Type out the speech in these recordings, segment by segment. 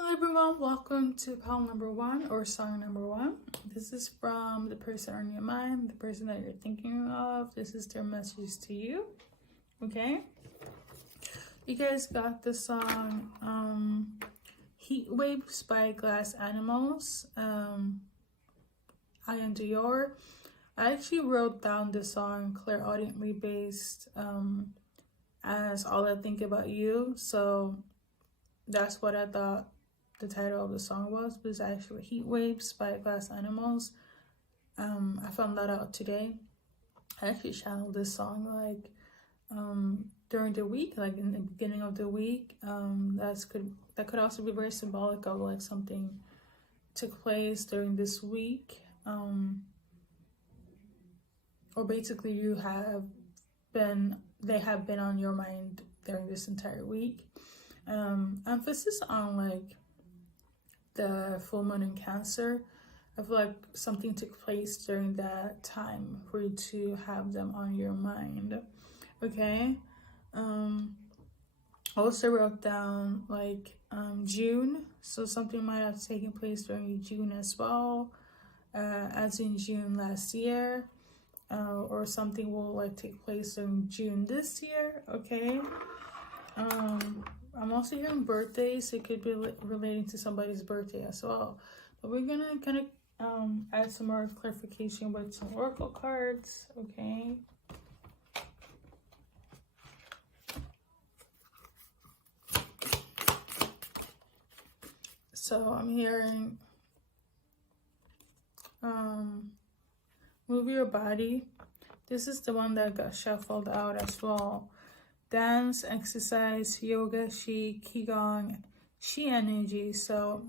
Hello everyone, welcome to poem number 1 or song number 1. This is from the person on your mind, the person that you're thinking of. This is their message to you. Okay? You guys got the song Heatwaves by Glass Animals. I Am Dior. I actually wrote down the song clairaudiently based as All I Think About You. So that's what I thought the title of the song was actually Heatwaves by Glass Animals. I found that out today. I actually channeled this song like during the week, like in the beginning of the week. That could also be very symbolic of like something took place during this week, or basically they have been on your mind during this entire week. Emphasis on like the full moon in Cancer. I feel like something took place during that time for you to have them on your mind. Okay. Also wrote down like June, so something might have taken place during June as well, as in June last year, or something will like take place during June this year. Okay. I'm also hearing birthdays. It could be relating to somebody's birthday as well. But we're gonna kind of add some more clarification with some oracle cards. Okay. So I'm hearing move your body. This is the one that got shuffled out as well. Dance, exercise, yoga, qigong, energy. So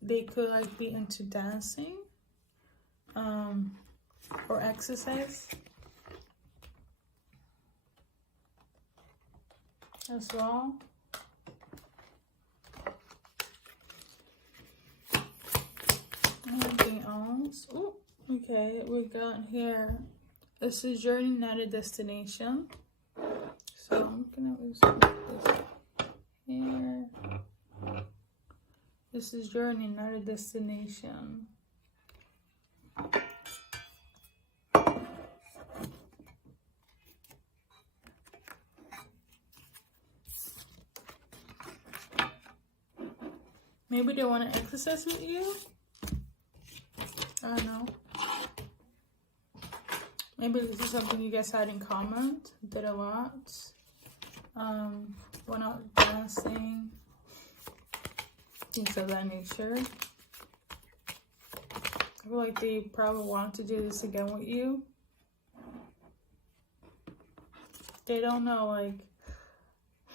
they could like be into dancing or exercise as well. Anything else? Oh, okay, we got here. It's a journey, not a destination. So I'm gonna use this here. This is journey, not a destination. Maybe they want to exercise with you. I don't know. Maybe this is something you guys had in common, did a lot. Went out dancing, things of that nature. I feel like they probably want to do this again with you. They don't know like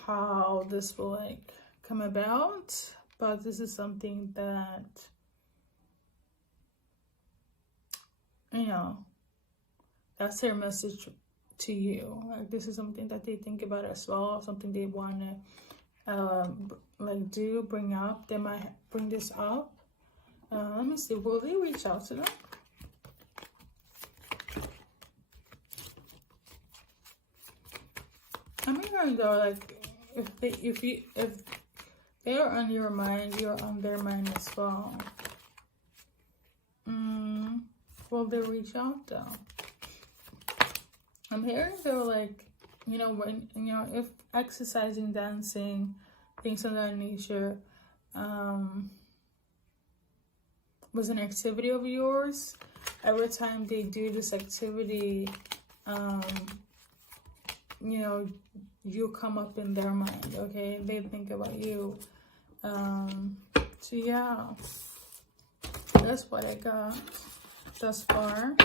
how this will like come about, but this is something that, you know, that's their message to you. Like this is something that they think about as well, something they want to like bring up. They might bring this up. Let me see, will they reach out to them? I'm hearing though, like if they are on your mind, you're on their mind as well. Will they reach out though? I'm hearing though, like, you know, when, you know, if exercising, dancing, things of that nature was an activity of yours, every time they do this activity, you know, you come up in their mind, okay? They think about you. So yeah, that's what I got thus far.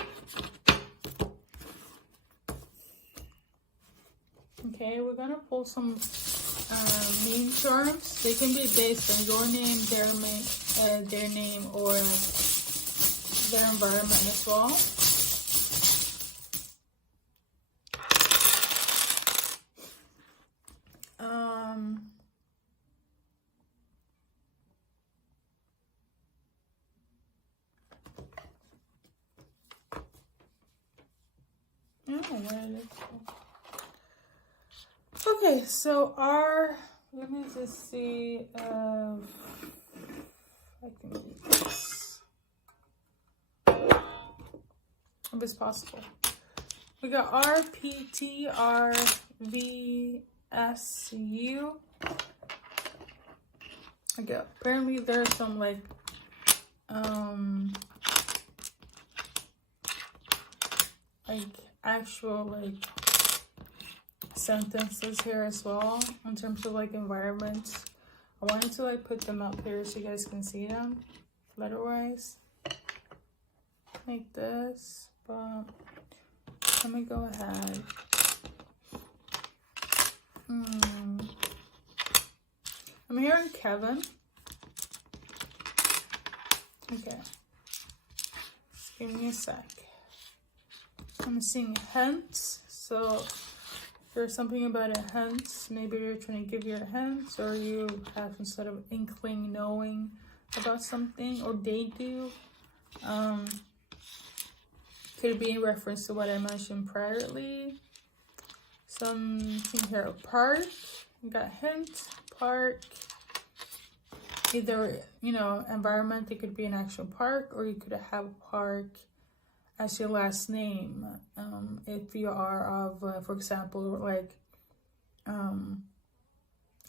Okay, we're gonna pull some name terms. They can be based on your name, their name, or their environment as well. Okay, so let me just see. I can read this. If it's possible. We got RPTRVSU. Okay, apparently there's some like actual like sentences here as well in terms of like environments. I wanted to like put them up here so you guys can see them letter wise like this, but let me go ahead. I'm hearing Kevin. Okay, just give me a sec. I'm seeing hence, so there's something about a hence. Maybe you're trying to give your hints, or you have some sort of inkling, knowing about something, or they do. Could be in reference to what I mentioned priorly. Something here, park. We got hint, park. Either, you know, environment, it could be an actual park, or you could have park as your last name. If you are of, for example, like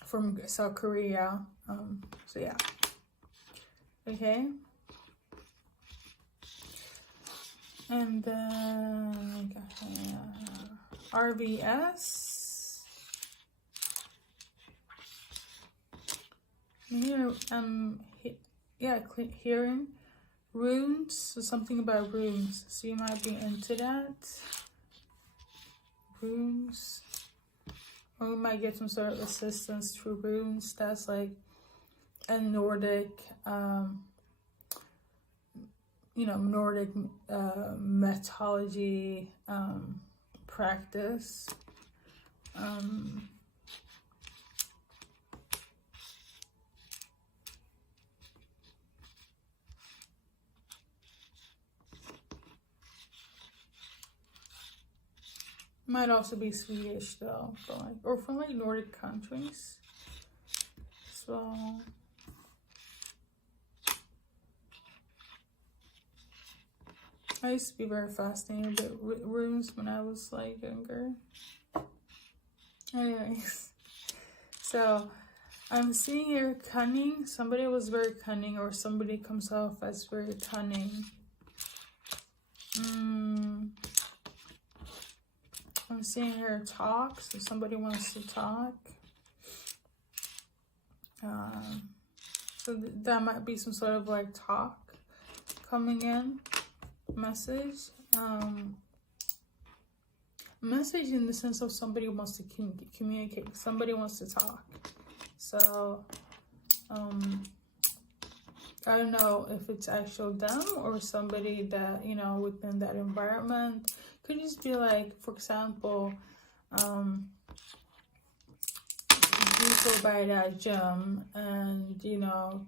from South Korea. So yeah. Okay. And then RBS. Here, yeah, hearing runes. So something about runes. So you might be into that. Runes. Or you might get some sort of assistance through runes. That's like a Nordic, you know, Nordic mythology practice. Might also be Swedish though, but like, or from like Nordic countries. So I used to be very fascinated with runes when I was like younger. Anyways, so I'm seeing here cunning. Somebody was very cunning, or somebody comes off as very cunning. I'm seeing here talk, so somebody wants to talk. So that might be some sort of like talk coming in. Message. Message in the sense of somebody wants to communicate. Somebody wants to talk. So, I don't know if it's actual them or somebody that, you know, within that environment. Could just be like, for example, you go by that gym and, you know,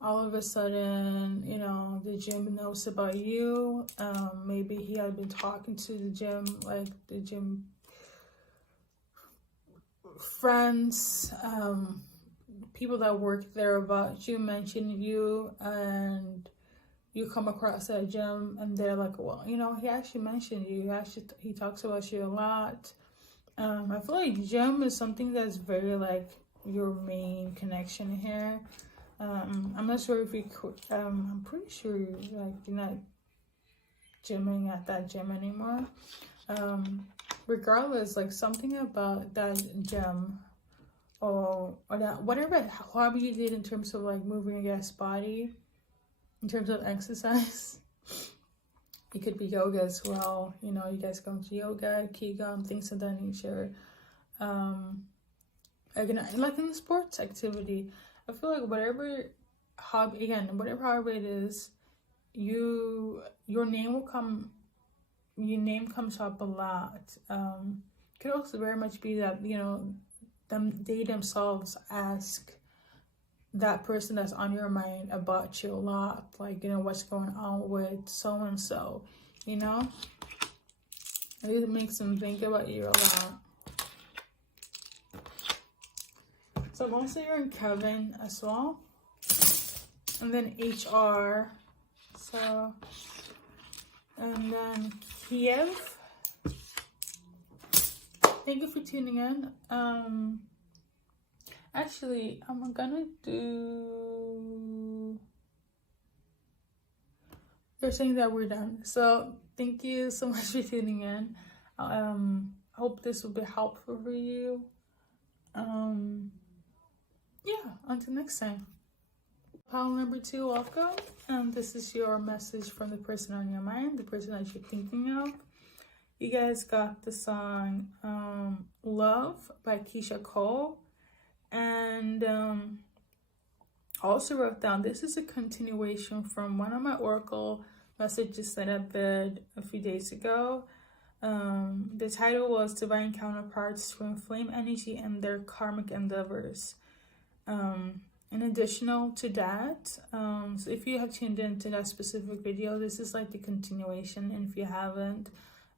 all of a sudden, you know, the gym knows about you. Maybe he had been talking to the gym, like the gym friends, people that work there about you, mention you, and you come across that gym and they're like, well, you know, he actually mentioned you. He talks about you a lot. I feel like gym is something that's very like your main connection here. I'm not sure if you could, I'm pretty sure like you're not gymming at that gym anymore. Regardless, like something about that gym or that whatever hobby you did in terms of like moving your guys' body, in terms of exercise. It could be yoga as well. You know, you guys go to yoga, qigong, things of that nature. Again, like in the sports activity, I feel like whatever hobby it is, your name will come. Your name comes up a lot. Could also very much be that, you know, they themselves ask that person that's on your mind about you a lot, like, you know, what's going on with so and so, you know. It makes them think about you a lot. So I'm also hearing Kevin as well. and then HR. So, and then Kiev. Thank you for tuning in. Actually, I'm gonna do. They're saying that we're done. So thank you so much for tuning in. Hope this will be helpful for you. Yeah, until next time. Pile number 2, welcome. This is your message from the person on your mind, the person that you're thinking of. You guys got the song Love by Keisha Cole. And also wrote down, this is a continuation from one of my Oracle messages that I did a few days ago. The title was Divine Counterparts to Inflame Energy and Their Karmic Endeavors. In additional to that, so if you have tuned into that specific video, this is like the continuation, and if you haven't,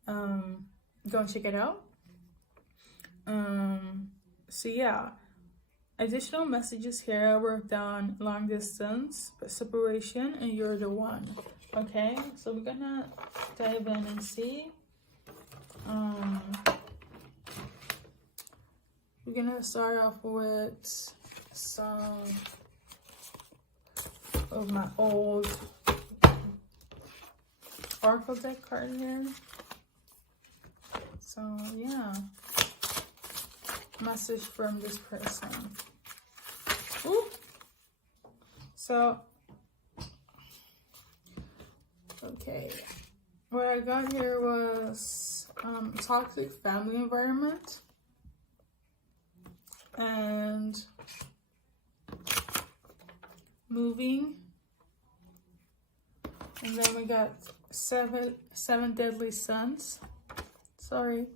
go and check it out. So yeah, additional messages here. I worked down long distance, separation, and you're the one. Okay, so we're gonna dive in and see. We're gonna start off with some of my old Oracle deck card here. So yeah, message from this person. Ooh. So okay, what I got here was toxic family environment and moving, and then we got seven deadly sins. Sorry.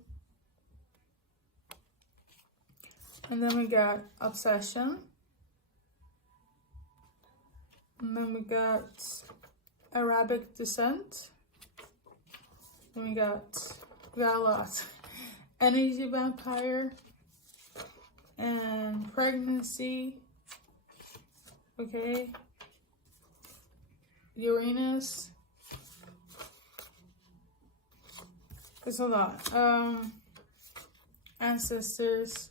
And then we got obsession, and then we got Arabic descent, and we got a lot. Energy vampire and pregnancy. Okay, Uranus. There's a lot. Ancestors,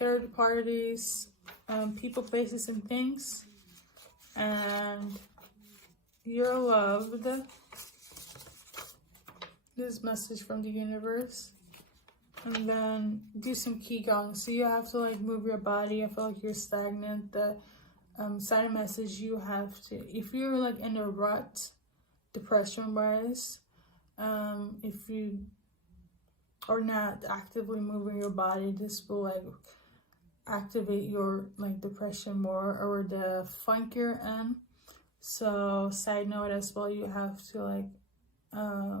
third parties, people, places, and things, and you're loved. This message from the universe. And then do some qigong. So you have to like move your body. I feel like you're stagnant. The side message, you have to, if you're like in a rut, depression wise, if you are not actively moving your body, this will like activate your like depression more, or the funk you're in. So side note as well, you have to like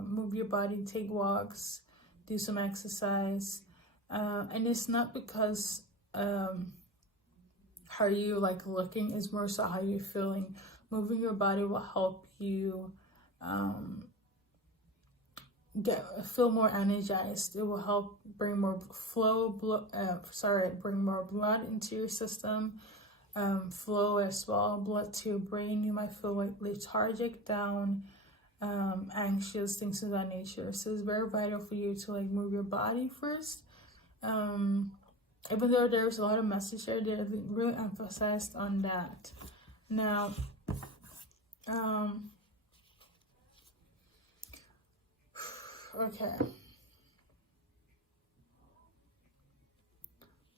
move your body, take walks, do some exercise, and it's not because how you like looking, is more so how you're feeling. Moving your body will help you feel more energized. It will help bring more bring more blood into your system, flow as well, blood to your brain. You might feel like lethargic, down, anxious, things of that nature. So it's very vital for you to like move your body first. Even though there's a lot of message there, they really emphasized on that. Now, okay.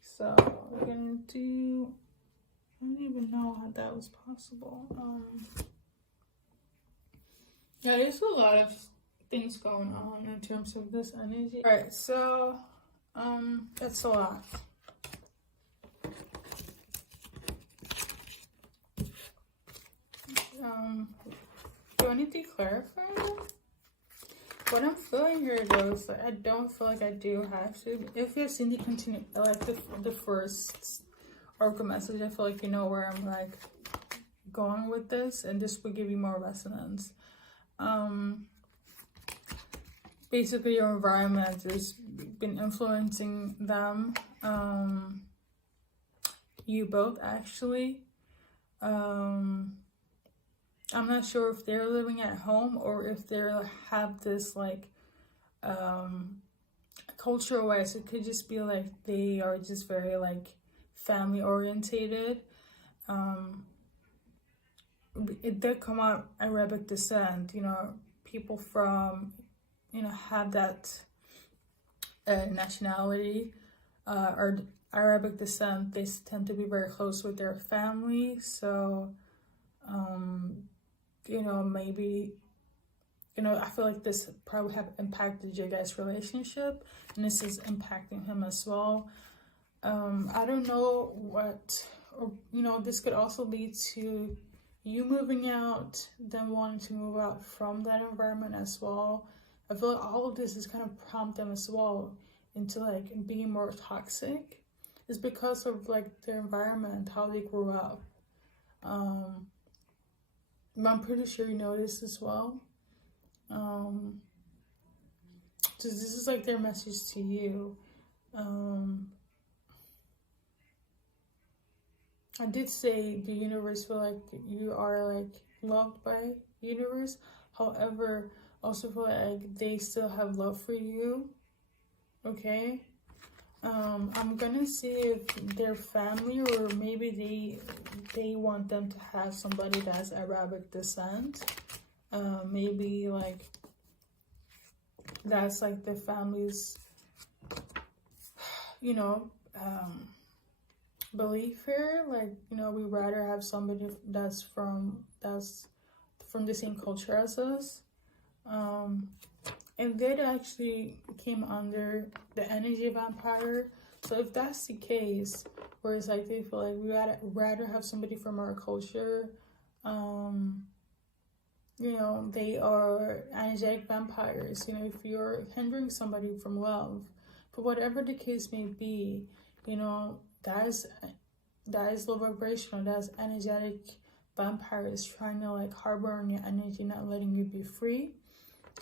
So we're gonna do, I don't even know how that was possible. Yeah, there's a lot of things going on in terms of this energy. All right, so that's a lot. Do I need to clarify that? What I'm feeling here though is like, I don't feel like I do have to. If you've seen the continue, like the first Oracle message, I feel like you know where I'm like going with this, and this will give you more resonance. Basically your environment has been influencing them. you both actually. I'm not sure if they're living at home or if they have this like culture wise. It could just be like they are just very like family orientated. It did come out Arabic descent, you know, people from, you know, have that nationality or Arabic descent. They tend to be very close with their family. So, you know, maybe, you know, I feel like this probably have impacted your guys' relationship, and this is impacting him as well. I don't know what, or, you know, this could also lead to you moving out, then wanting to move out from that environment as well. I feel like all of this is kind of prompt them as well into like being more toxic. It's because of like their environment, how they grew up. I'm pretty sure you know this as well. So this is like their message to you. I did say the universe feel like you are like loved by the universe. However, also feel like they still have love for you. Okay. I'm gonna see if their family or maybe they want them to have somebody that's Arabic descent. Maybe like that's like the family's, you know, belief here. Like, you know, we rather have somebody that's from the same culture as us. And that actually came under the energy vampire. So if that's the case, where it's like they feel like we rather have somebody from our culture, you know, they are energetic vampires. You know, if you're hindering somebody from love, for whatever the case may be, you know, that is low vibrational. That's energetic vampires trying to like harbor on your energy, not letting you be free.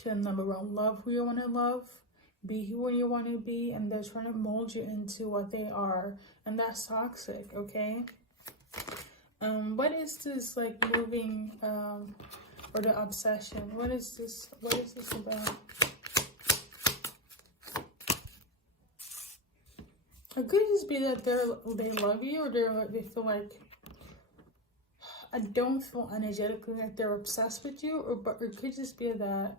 To number one, love who you want to love, be who you want to be, and they're trying to mold you into what they are, and that's toxic. Okay. What is this like moving or the obsession? What is this about? It could just be that they love you, or they feel like, I don't feel energetically like they're obsessed with you, but it could just be that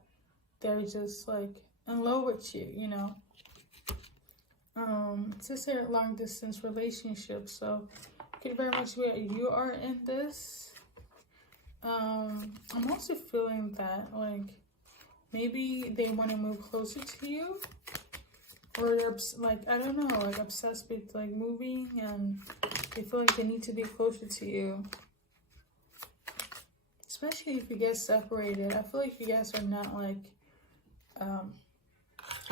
they're just like in love with you, you know. It's just a long distance relationship, so it could very much be that you are in this. I'm also feeling that like maybe they want to move closer to you, or they're like, I don't know, like obsessed with like moving, and they feel like they need to be closer to you. Especially if you get separated. I feel like you guys are not like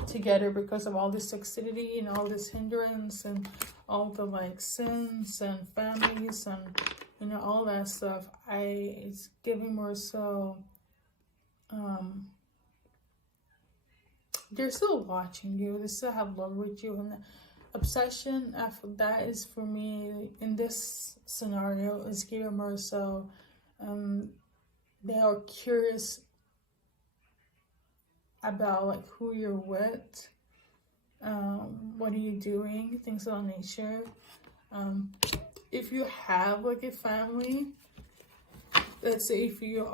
together because of all this toxicity and all this hindrance and all the like sins and families and, you know, all that stuff. It's giving more so they're still watching you, they still have love with you, and the obsession after that is, for me in this scenario, is giving more so they are curious about like who you're with, what are you doing, things of that nature. If you have like a family, let's say if you're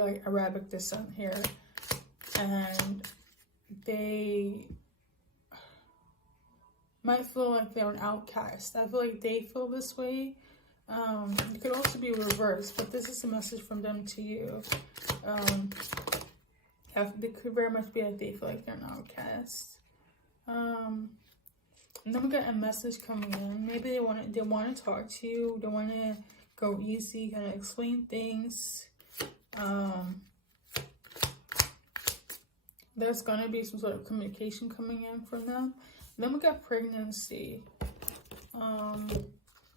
like Arabic descent here, and they might feel like they're an outcast. I feel like they feel this way. It could also be reversed, but this is a message from them to you. They could very much be like they feel like they're an outcast. And then we got a message coming in. Maybe they want to talk to you. They want to go easy, kind of explain things. There's gonna be some sort of communication coming in from them. Then we got pregnancy.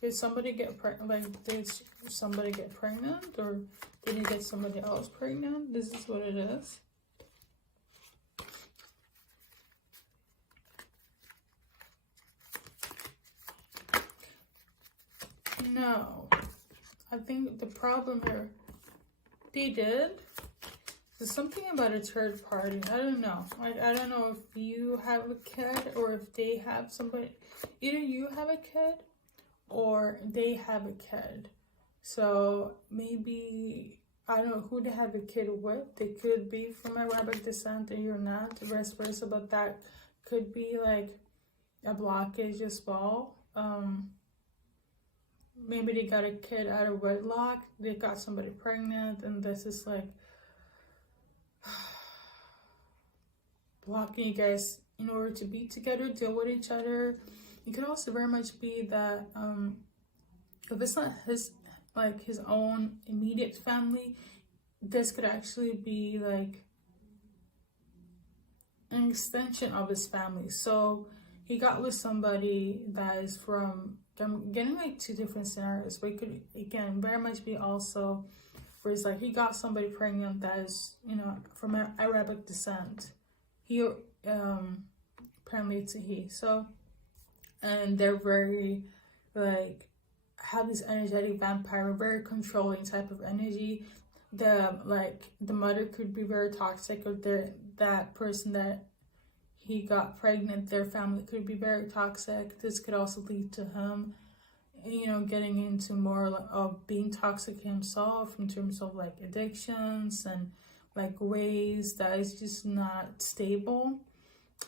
Did somebody get pregnant? Did somebody get pregnant, or did you get somebody else pregnant? This is what it is. No. I think the problem here, they did. There's something about a third party. I don't know. Like, I don't know if you have a kid or if they have somebody. Either you have a kid or they have a kid. So maybe, I don't know who they have a kid with. They could be from Arabic descent and you're not, vice versa, but that could be like a blockage as well. Maybe they got a kid out of wedlock, they got somebody pregnant, and this is like blocking you guys in order to be together, deal with each other. It could also very much be that if it's not his own immediate family, this could actually be like an extension of his family. So he got with somebody that is from, I'm getting like two different scenarios, but it could, again, very much be also where it's like he got somebody pregnant that is, you know, from Arabic descent. He, apparently it's a he. So, and they're very, like, have this energetic vampire, very controlling type of energy. The mother could be very toxic, or that person that he got pregnant, their family could be very toxic. This could also lead to him, you know, getting into more of being toxic himself in terms of like addictions and like ways that is just not stable.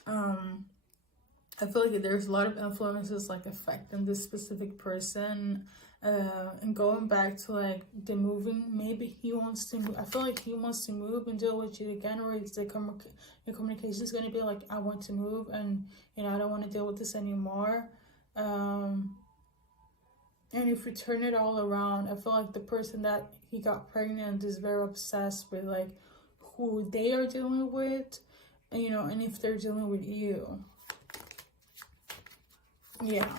I feel like there's a lot of influences like affecting this specific person. And going back to like the moving, maybe he wants to move. I feel like he wants to move and deal with you again, or it's the communication is going to be like, I want to move and, you know, I don't want to deal with this anymore. And if we turn it all around, I feel like the person that he got pregnant is very obsessed with like who they are dealing with, and, you know, and if they're dealing with you. Yeah.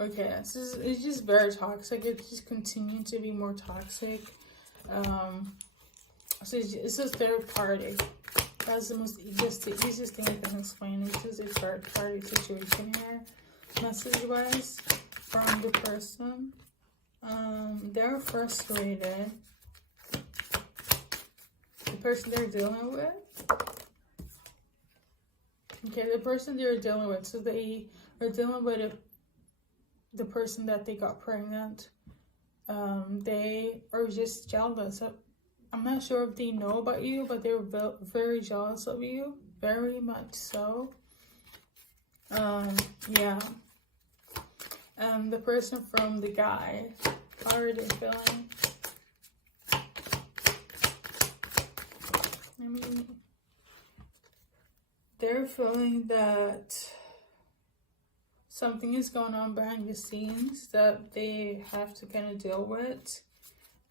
Okay, it's just very toxic. It's just continuing to be more toxic. So it's a third party. That's the easiest thing I can explain. It's just a third party situation here, message wise, from the person. They're frustrated. The person they're dealing with. Okay, the person they're dealing with. So they are dealing with the person that they got pregnant. They are just jealous. I'm not sure if they know about you, but they're very jealous of you, very much so. Yeah. The person from the guy, how are they feeling? I mean, they're feeling that something is going on behind the scenes that they have to kind of deal with,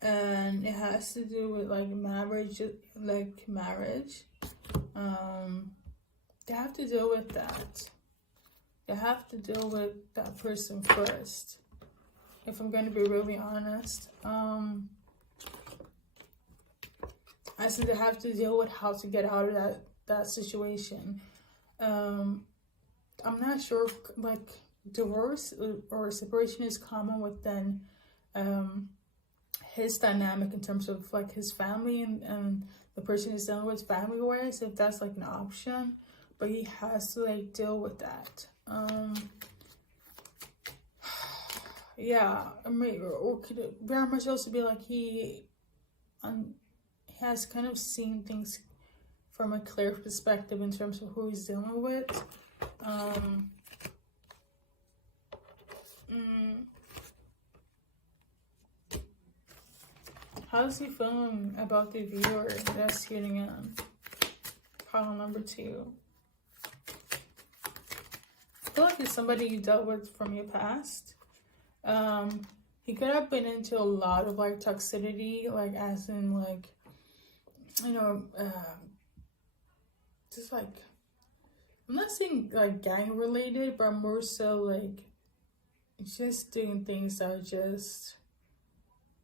and it has to do with like marriage. They have to deal with that. They have to deal with that person first, if I'm going to be really honest. I said they have to deal with how to get out of that situation. I'm not sure if like divorce or separation is common within his dynamic in terms of like his family and the person he's dealing with family wise, if that's like an option, but he has to like deal with that. Yeah, I mean, or could it very much also be like he has kind of seen things from a clear perspective in terms of who he's dealing with. How's he feeling about the viewer that's tuning in? Pile number 2. I feel like it's somebody you dealt with from your past. He could have been into a lot of like toxicity, like as in like, you know, just like, I'm not saying like gang related, but more so like just doing things that are just,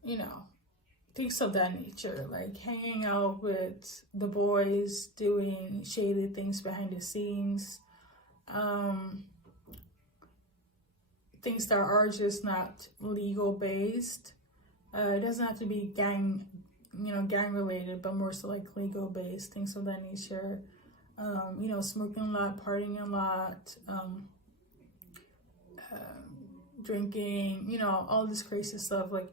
you know, things of that nature, like hanging out with the boys, doing shady things behind the scenes. things that are just not legal based. It doesn't have to be gang related, but more so like legal based, things of that nature. Smoking a lot, partying a lot, drinking, all this crazy stuff. Like,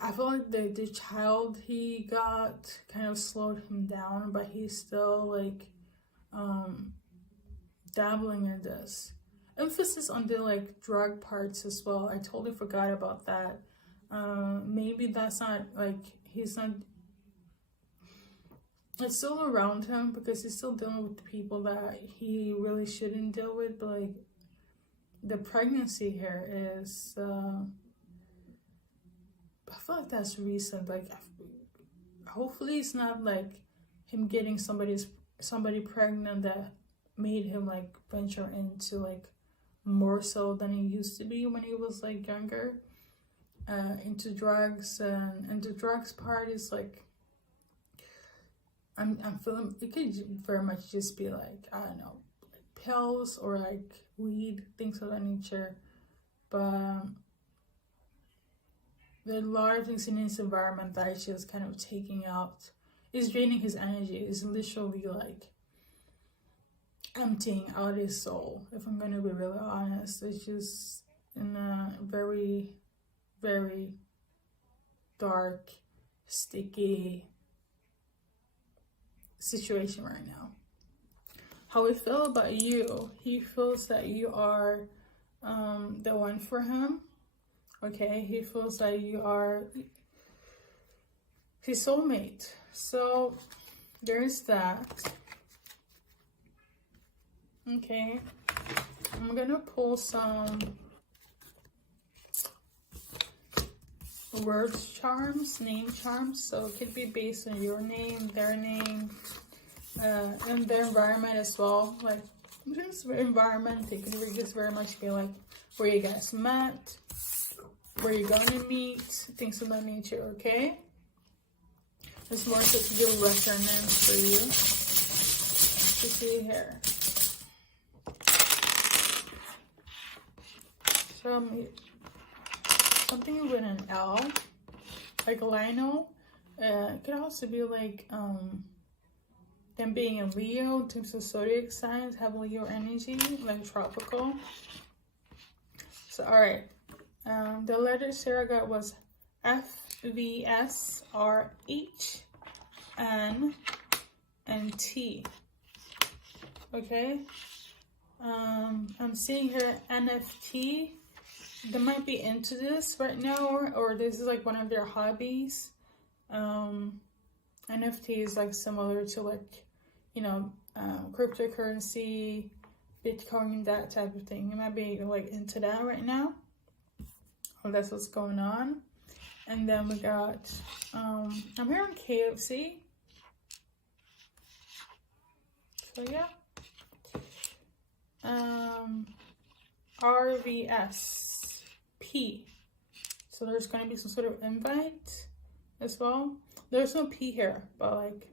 I feel like the child he got kind of slowed him down, but he's still like dabbling in this. Emphasis on the like drug parts as well. I totally forgot about that. Maybe that's not like he's not. It's still around him because he's still dealing with people that he really shouldn't deal with. But like the pregnancy here is, I feel like that's recent. Like, hopefully it's not like him getting somebody pregnant that made him like venture into like more so than he used to be when he was like younger, into drugs. And the drugs part is like, I'm feeling it could very much just be like, I don't know, like pills or like weed, things of that nature. But there are a lot of things in his environment that is just kind of taking out, is draining his energy. Is literally like emptying out his soul, if I'm going to be really honest. It's just in a very, very dark, sticky situation right now. How we feel about you, he feels that you are the one for him. Okay, he feels that you are his soulmate. So there's that. Okay, I'm gonna pull some words charms, name charms. So it could be based on your name, their name, and their environment as well. Like, just environment, it could just very much be like where you guys met, where you're going to meet, things of that nature. Okay, there's more to do resonance for you to see here. Show me something with an L, like Lionel. It could also be like them being a Leo, in terms of zodiac signs, have Leo energy, like tropical. So all right, the letters here I got was F, V, S, R, H, N, and T. Okay, I'm seeing here NFT. They might be into this right now, or this is like one of their hobbies. NFT is like similar to like, cryptocurrency, Bitcoin, that type of thing. You might be like into that right now. Oh, that's what's going on. And then we got, I'm hearing KFC. So yeah. RVSP. So there's going to be some sort of invite as well. There's no P here, but like,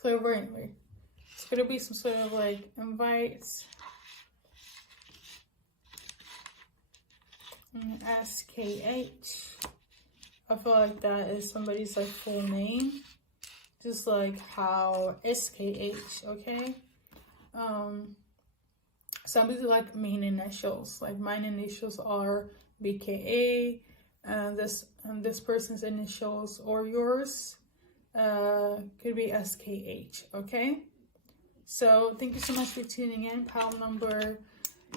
clairvoyantly. It's going to be some sort of like invites. SKH. I feel like that is somebody's like full name. Just like how SKH, okay? Some people like main initials. Like mine initials are BKA, and this person's initials or yours could be SKH, okay? So thank you so much for tuning in. Pile number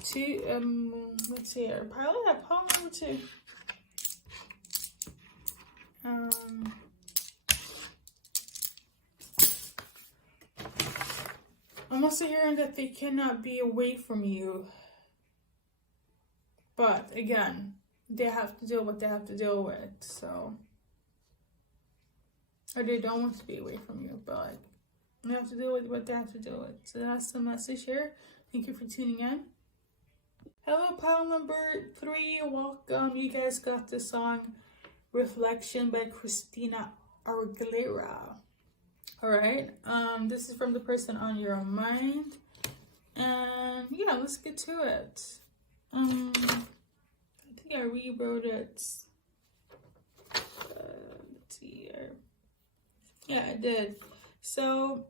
2. Let's see here. Pile number 2. I'm also hearing that they cannot be away from you. But again, they have to deal with what they have to deal with. So, or they don't want to be away from you, but they have to deal with what they have to deal with. So that's the message here. Thank you for tuning in. Hello, pile number 3. Welcome. You guys got the song Reflection by Christina Aguilera. All right, this is from the person on your mind, And yeah, let's get to it. I think I rewrote it. Let's see here. Yeah, I did. So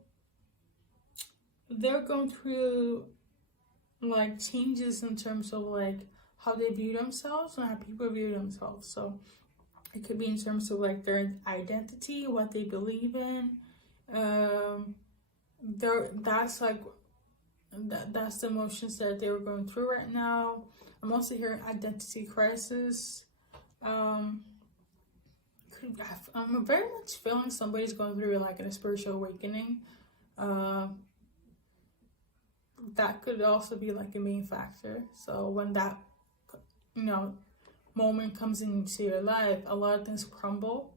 they're going through like changes in terms of like how they view themselves and how people view themselves. So it could be in terms of like their identity, what they believe in. That's like that's the emotions that they were going through right now. I'm also hearing identity crisis. I'm very much feeling somebody's going through like a spiritual awakening. That could also be like a main factor. So when that, moment comes into your life, a lot of things crumble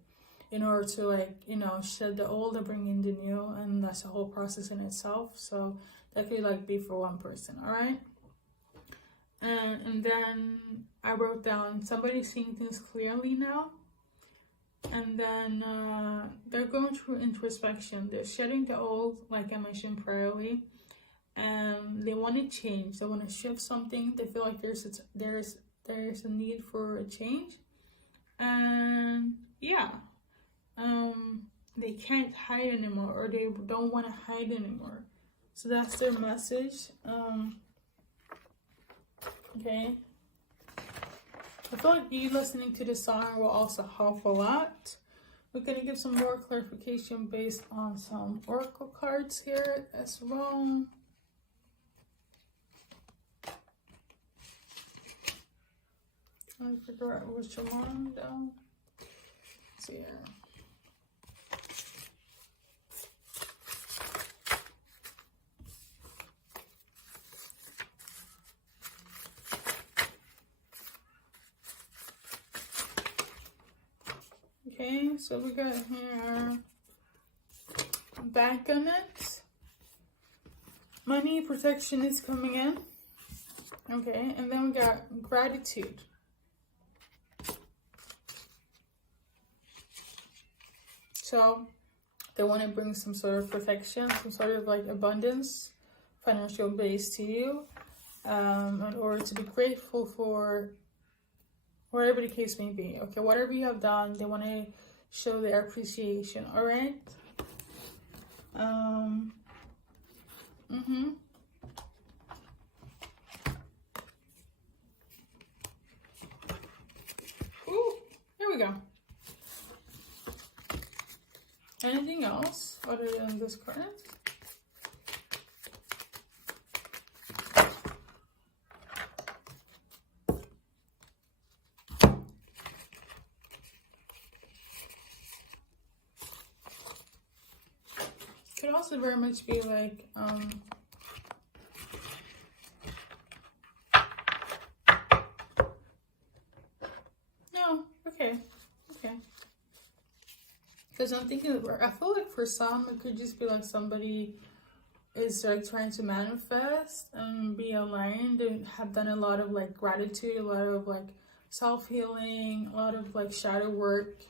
in order to like, shed the old and bring in the new, and that's a whole process in itself. So that could like be for one person, all right? And then I wrote down somebody seeing things clearly now. And then they're going through introspection. They're shedding the old, like I mentioned priorly. And they want to change. They want to shift something. They feel like there's a need for a change. And yeah, they can't hide anymore, or they don't want to hide anymore. So that's their message. Okay. I feel like you listening to this song will also help a lot. We're going to give some more clarification based on some oracle cards here as well. Trying to figure out which one down. Let's see here. Okay, so we got here back on it. Money protection is coming in. Okay, and then we got gratitude. So they want to bring some sort of protection, some sort of like abundance, financial base to you, in order to be grateful for whatever the case may be. Okay, whatever you have done, they want to show their appreciation. All right. Ooh, there we go. Anything else other than this card? Could also very much be like no, okay. Because I'm thinking, I feel like for some, it could just be like somebody is like trying to manifest and be aligned and have done a lot of like gratitude, a lot of like self-healing, a lot of like shadow work,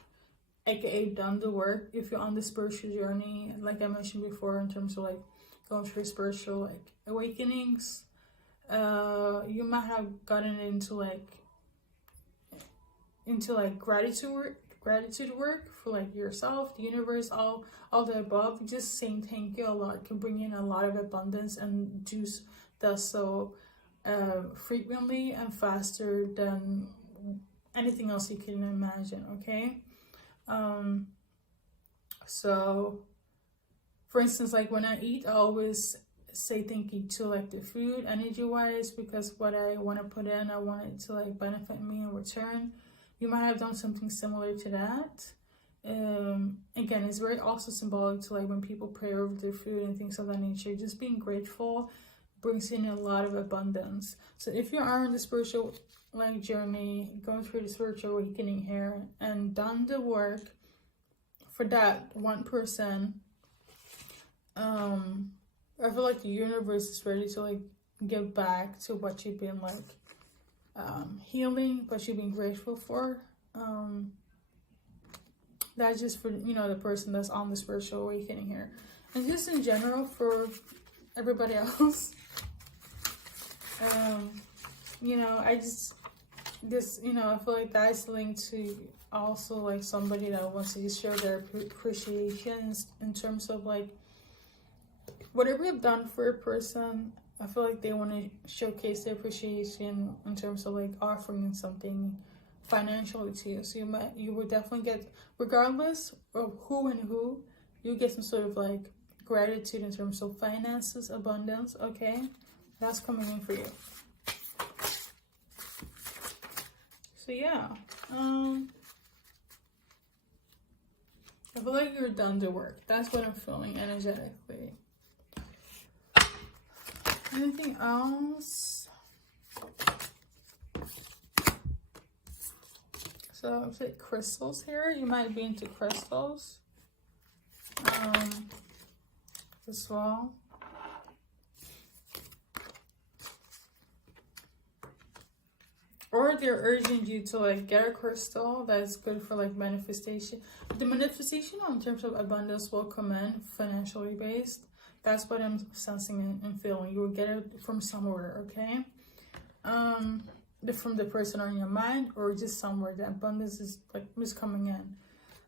aka done the work. If you're on the spiritual journey, like I mentioned before, in terms of like going through spiritual like awakenings, you might have gotten into gratitude work for like yourself, the universe, all the above. Just saying thank you a lot can bring in a lot of abundance, and juice does so frequently and faster than anything else you can imagine. Okay. So for instance, like when I eat, I always say thank you to like the food energy wise, because what I want to put in, I want it to like benefit me in return. You might have done something similar to that. Again, it's very also symbolic to like when people pray over their food and things of that nature. Just being grateful brings in a lot of abundance. So if you are in the spiritual like journey, going through the spiritual awakening here, and done the work for that one person, I feel like the universe is ready to like give back to what you've been like healing, what you've been grateful for. That's just for the person that's on the spiritual awakening here, and just in general for everybody else. You know, I feel like that's linked to also like somebody that wants to just show their appreciations in terms of like whatever you've done for a person. I feel like they want to showcase their appreciation in terms of like offering something financially to you. So you will definitely get, regardless of who, you get some sort of like gratitude in terms of finances, abundance. Okay, that's coming in for you. So yeah, I feel like you're done the work. That's what I'm feeling energetically. Anything else? So it's like crystals here. You might be into crystals as well. Or they're urging you to like get a crystal that's good for like manifestation. The manifestation in terms of abundance will come in financially based. That's what I'm sensing and feeling. You will get it from somewhere, okay? From the person on your mind, or just somewhere. The abundance is like just coming in.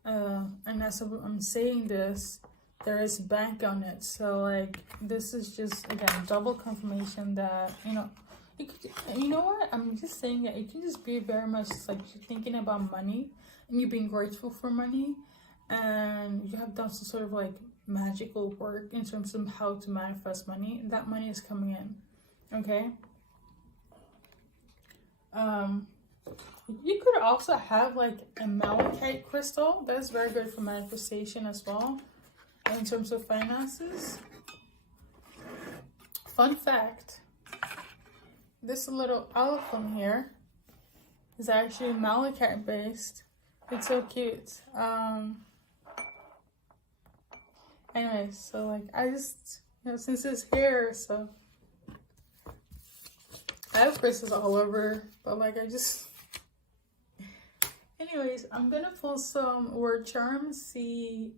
And as I'm saying this, there is bank on it. So like this is just again double confirmation that you know what? I'm just saying that it can just be very much like you're thinking about money and you're being grateful for money, and you have done some sort of like magical work in terms of how to manifest money. That money is coming in, okay? You could also have like a malachite crystal. That's very good for manifestation as well in terms of finances. Fun fact, this little elephant here is actually malachite based. It's so cute. Anyways, so like I just, since it's here, so I have crystals all over, but like anyways, I'm gonna pull some word charms, see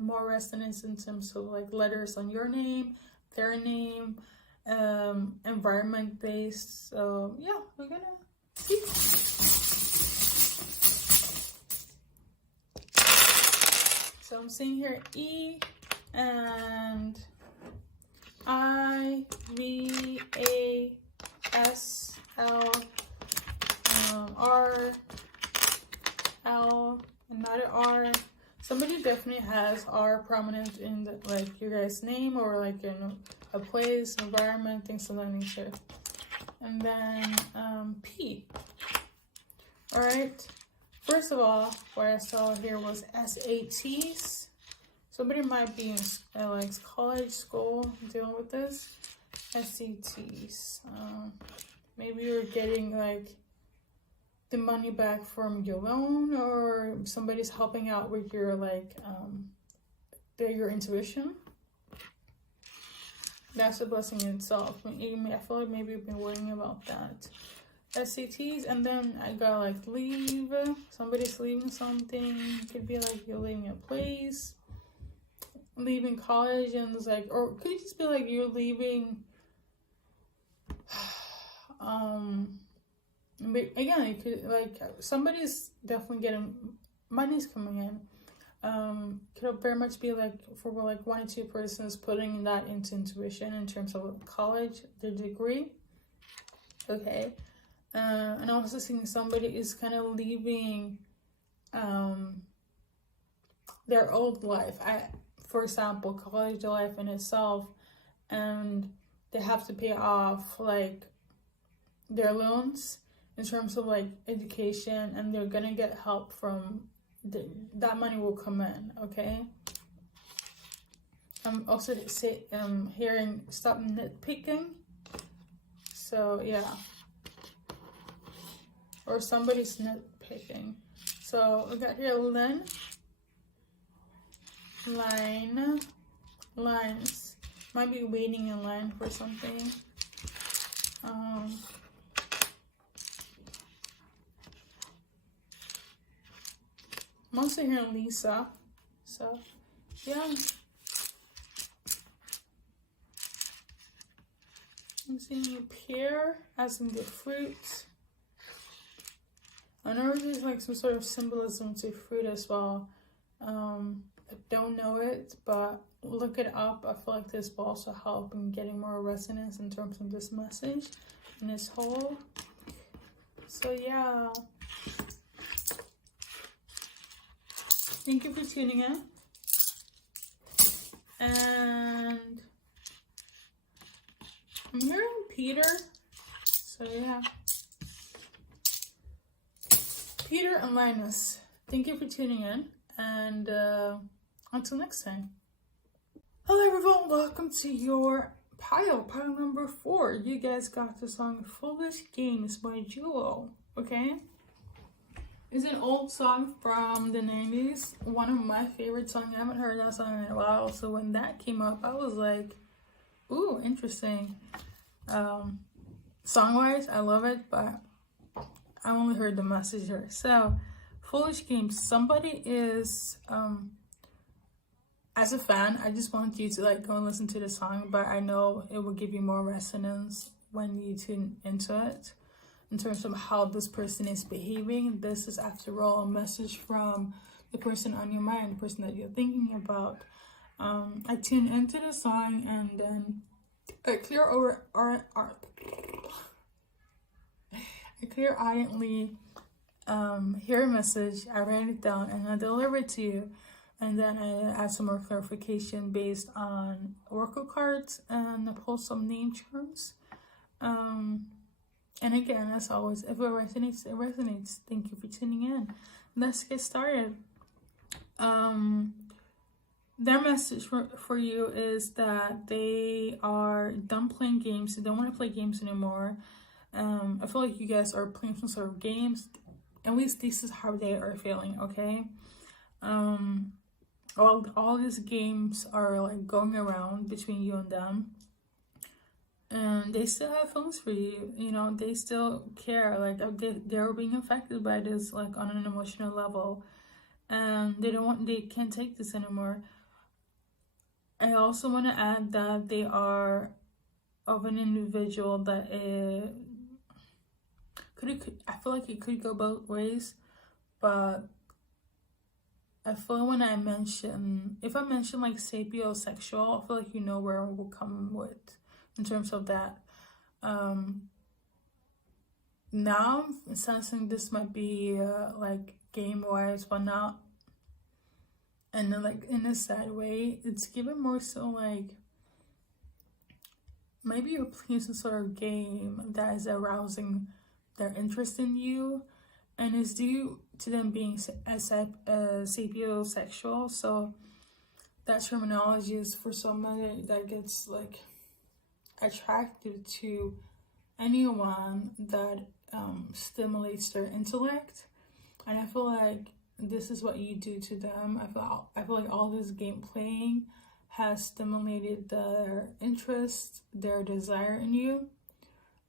more resonance in terms of like letters on your name, their name, environment based. So yeah, we're gonna see. So I'm seeing here E and I, V, A, S, L, R, L, another R. Somebody definitely has R prominent in the, like your guys' name, or like in a place, environment, things of that nature. And then P. All right. First of all, what I saw here was SATs. Somebody might be in like college, school, dealing with this. SATs. Maybe you're getting like the money back from your loan, or somebody's helping out with your like your intuition. That's a blessing in itself. I feel like maybe you've been worrying about that. SATs, and then I got like leave. Somebody's leaving something. It could be like you're leaving a place, leaving college, and it's like, or could it just be like you're leaving? But again, it could like somebody's definitely getting money's coming in. Could very much be like for like 1 or 2 persons putting that into intuition in terms of college, their degree. Okay. And also seeing somebody is kind of leaving their old life. For example, college life in itself, and they have to pay off like their loans in terms of like education, and they're gonna get help from that money will come in. Okay. I'm also hearing stop nitpicking. So yeah. Or somebody's nitpicking. So we got here lines. Might be waiting in line for something. I'm also hearing Lisa. So yeah. I'm seeing pear as in the fruit. I know there's like some sort of symbolism to fruit as well. I don't know it, but look it up. I feel like this will also help in getting more resonance in terms of this message and this whole. So yeah. Thank you for tuning in. And I'm hearing Peter. So yeah. Peter and Linus, thank you for tuning in. And until next time. Hello everyone, welcome to your pile number 4. You guys got the song Foolish Games by Jewel, okay? It's an old song from the 90s, one of my favorite songs. I haven't heard that song in a while, so when that came up, I was like, ooh, interesting. Song-wise, I love it, but I only heard the message here. So, Foolish Games, somebody is, as a fan, I just want you to like go and listen to the song, but I know it will give you more resonance when you tune into it in terms of how this person is behaving. This is, after all, a message from the person on your mind, the person that you're thinking about. I tune into the song and then I clear-eyedly hear a message, I write it down, and I deliver it to you. And then I add some more clarification based on oracle cards and I pull some name charms. And again, as always, if it resonates, it resonates. Thank you for tuning in. Let's get started. Their message for you is that they are done playing games. They don't want to play games anymore. I feel like you guys are playing some sort of games. At least this is how they are feeling, okay? All these games are like going around between you and them. And they still have feelings for you, you know, they still care, like they're being affected by this, like on an emotional level. And they can't take this anymore. I also want to add that they are of an individual that I feel like it could go both ways, but I feel when if I mention like sapiosexual, I feel like you know where we'll come with in terms of that. Now I'm sensing this might be like game wise, but not, and then like in a sad way. It's given more so like maybe you're playing some sort of game that is arousing their interest in you, and it's due to them being sapiosexual. So that terminology is for somebody that gets like attracted to anyone that stimulates their intellect. And I feel like this is what you do to them. I feel like all this game playing has stimulated their interest, their desire in you,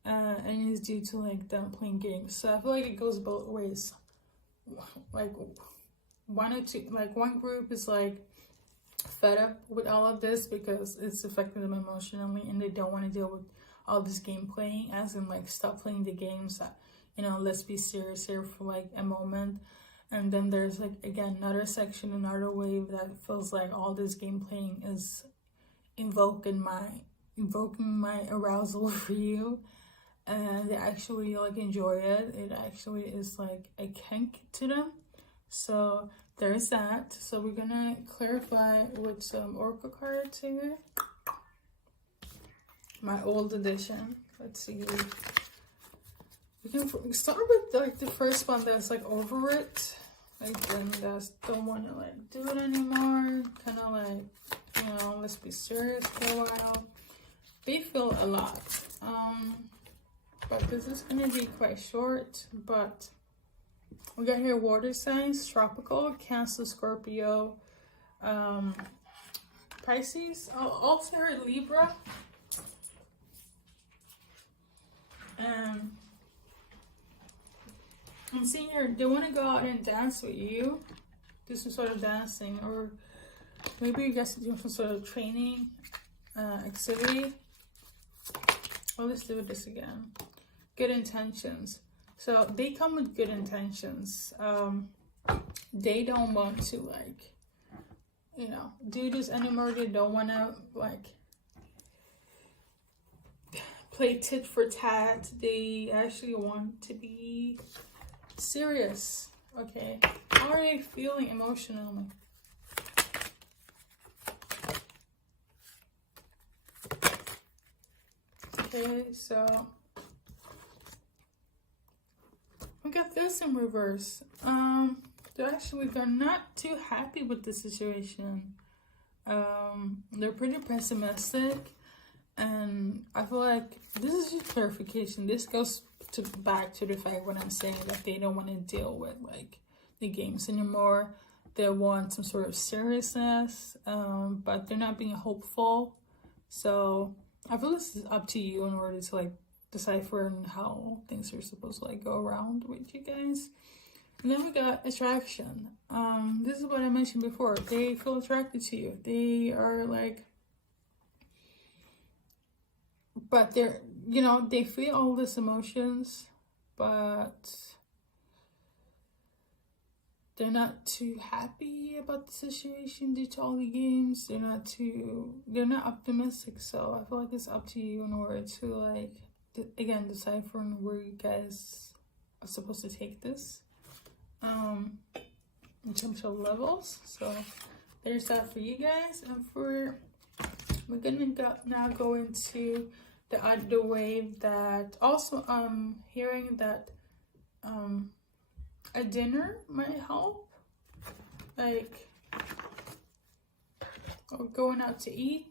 and is due to like them playing games. So I feel like it goes both ways. Like one group is like fed up with all of this because it's affecting them emotionally and they don't want to deal with all this game playing, as in like stop playing the games, you know, let's be serious here for like a moment. And then there's like, again, another section, another wave that feels like all this game playing is invoking my arousal for you, and they actually like enjoy it. It actually is like a kink to them. So there's that. So we're gonna clarify with some oracle cards here. My old edition. Let's see. We can start with like the first one that's like over it. Like then that don't want to like do it anymore. Kind of like, you know, let's be serious for a while. They feel a lot. But this is gonna be quite short. But we got here water signs, tropical, Cancer, Scorpio, Pisces. Also heard Libra. I'm seeing here, they want to go out and dance with you. Do some sort of dancing, or maybe you guys do some sort of training activity. Well, let's do this again. Good intentions. So they come with good intentions. They don't want to, like, you know, do this anymore. They don't want to, like, play tit for tat. They actually want to be serious. Okay, how are they feeling emotionally? Okay, so we got this in reverse. They're not too happy with the situation. They're pretty pessimistic, and I feel like this is just clarification. This goes back to the fact when I'm saying that they don't want to deal with, like, the games anymore. They want some sort of seriousness, but they're not being hopeful. So I feel this is up to you in order to, like, decipher how things are supposed to, like, go around with you guys. And then we got attraction. This is what I mentioned before. They feel attracted to you. They are like, but they're, you know, they feel all these emotions, but they're not too happy about the situation due to all the games. They're not optimistic. So I feel like it's up to you in order to, like, again, decipher where you guys are supposed to take this. In terms of levels. So there's that for you guys. And we're gonna now go into the other wave that also hearing that a dinner might help, like, or going out to eat.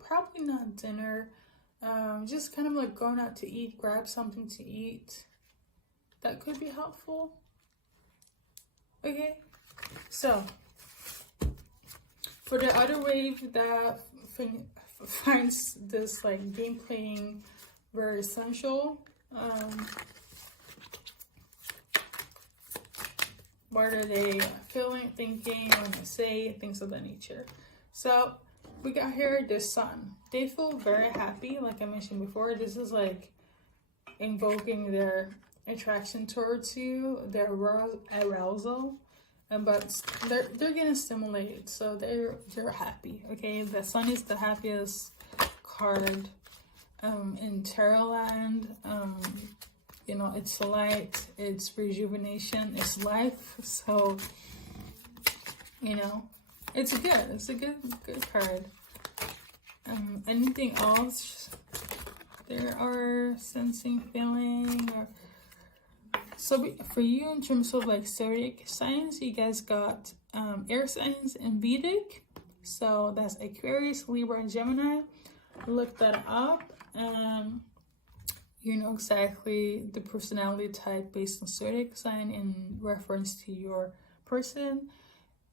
Probably not dinner, just kind of like going out to eat, grab something to eat. That could be helpful. Okay, so for the other wave that finds this, like, game playing very essential, what are they feeling, thinking, when they say, things of that nature. So we got here the sun. They feel very happy, like I mentioned before. This is like invoking their attraction towards you, their arousal, but they're getting stimulated, so they're happy. Okay, the sun is the happiest card in Tarotland. You know, it's light, it's rejuvenation, it's life. So, you know, it's a good card. Anything else there are sensing, feeling, or so for you in terms of, like, zodiac signs, you guys got air signs and Vedic. So that's Aquarius, Libra, and Gemini. Look that up, and you know exactly the personality type based on zodiac sign in reference to your person.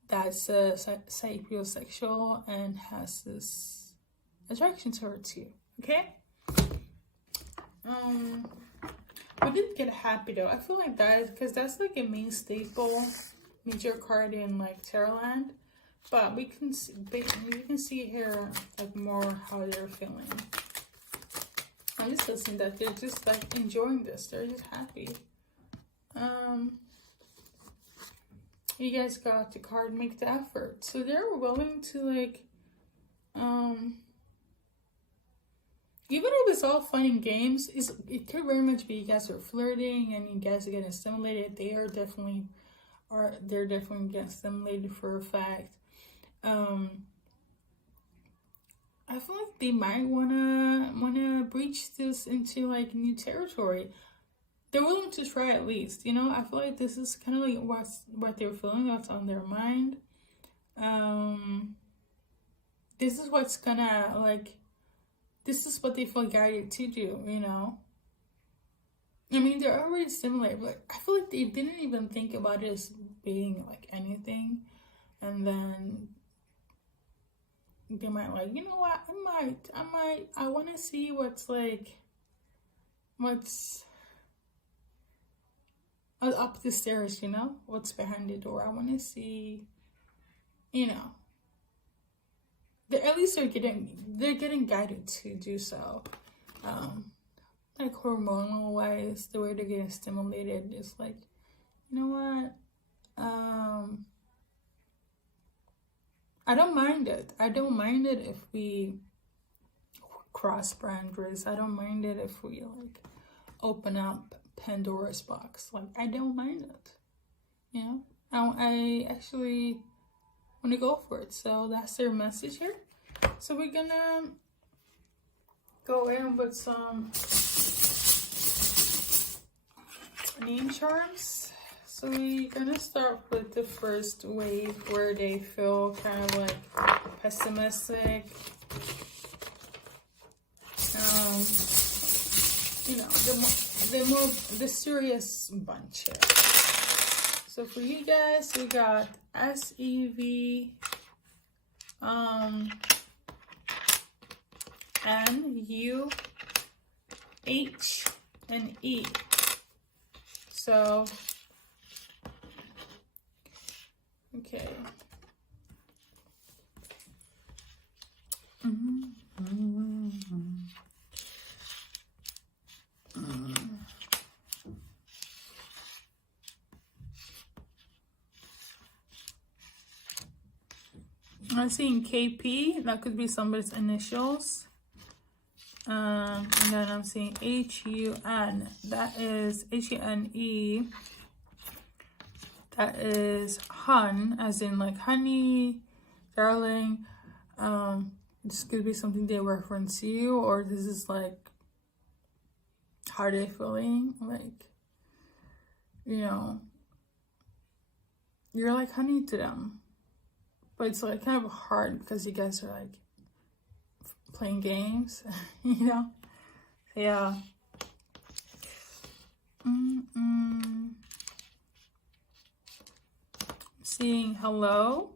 That's sapiosexual and has this attraction towards you. Okay. We didn't get happy though. I feel like that because that's like a main staple major card in, like, Tarotland. But we can see here, like, more how they're feeling. I'm just listening that they're just, like, enjoying this. They're just happy. You guys got the card make the effort. So they're willing to, like, even if it's all fun and games, it could very much be you guys are flirting and you guys are getting stimulated. They're definitely getting stimulated for a fact. I feel like they might wanna breach this into, like, new territory. They're willing to try at least, you know. I feel like this is kind of like what they're feeling, what's on their mind. This is what's gonna, like, this is what they feel guided to do, you know. I mean, they're already stimulated, but I feel like they didn't even think about it as being, like, anything. And then they might, like, you know what, I want to see what's up the stairs, you know, what's behind the door. I want to see, you know, at least they're getting guided to do so. like hormonal wise, the way they're getting stimulated is like, you know what? I don't mind it. I don't mind it if we cross boundaries. I don't mind it if we like open up Pandora's box. Like, I don't mind it. You know, I actually want to go for it. So that's their message here. So we're gonna go in with some name charms. So we're gonna start with the first wave where they feel kind of like pessimistic. You know, the serious bunch here. So for you guys, we got SEV, N, U, H, and E. So, okay. I'm seeing KP, that could be somebody's initials. And then I'm seeing HUN, that is HUNE, that is hun, as in like honey, darling. This could be something they reference you, or this is like how they're feeling, like, you know, you're like honey to them. But it's like kind of hard because you guys are like playing games, you know? Yeah. Seeing hello.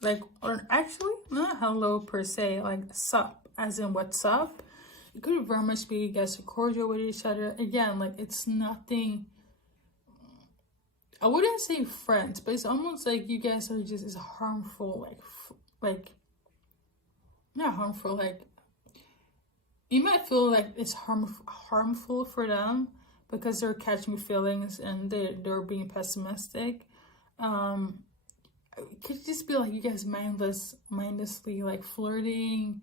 Like, or actually, not hello per se, like sup, as in what's up. It could very much be you guys are cordial with each other. Again, like, it's nothing. I wouldn't say friends, but it's almost like you guys are just as harmful, like not harmful, like you might feel like it's harmful for them because they're catching feelings and they're being pessimistic. It could just be like you guys mindlessly like flirting,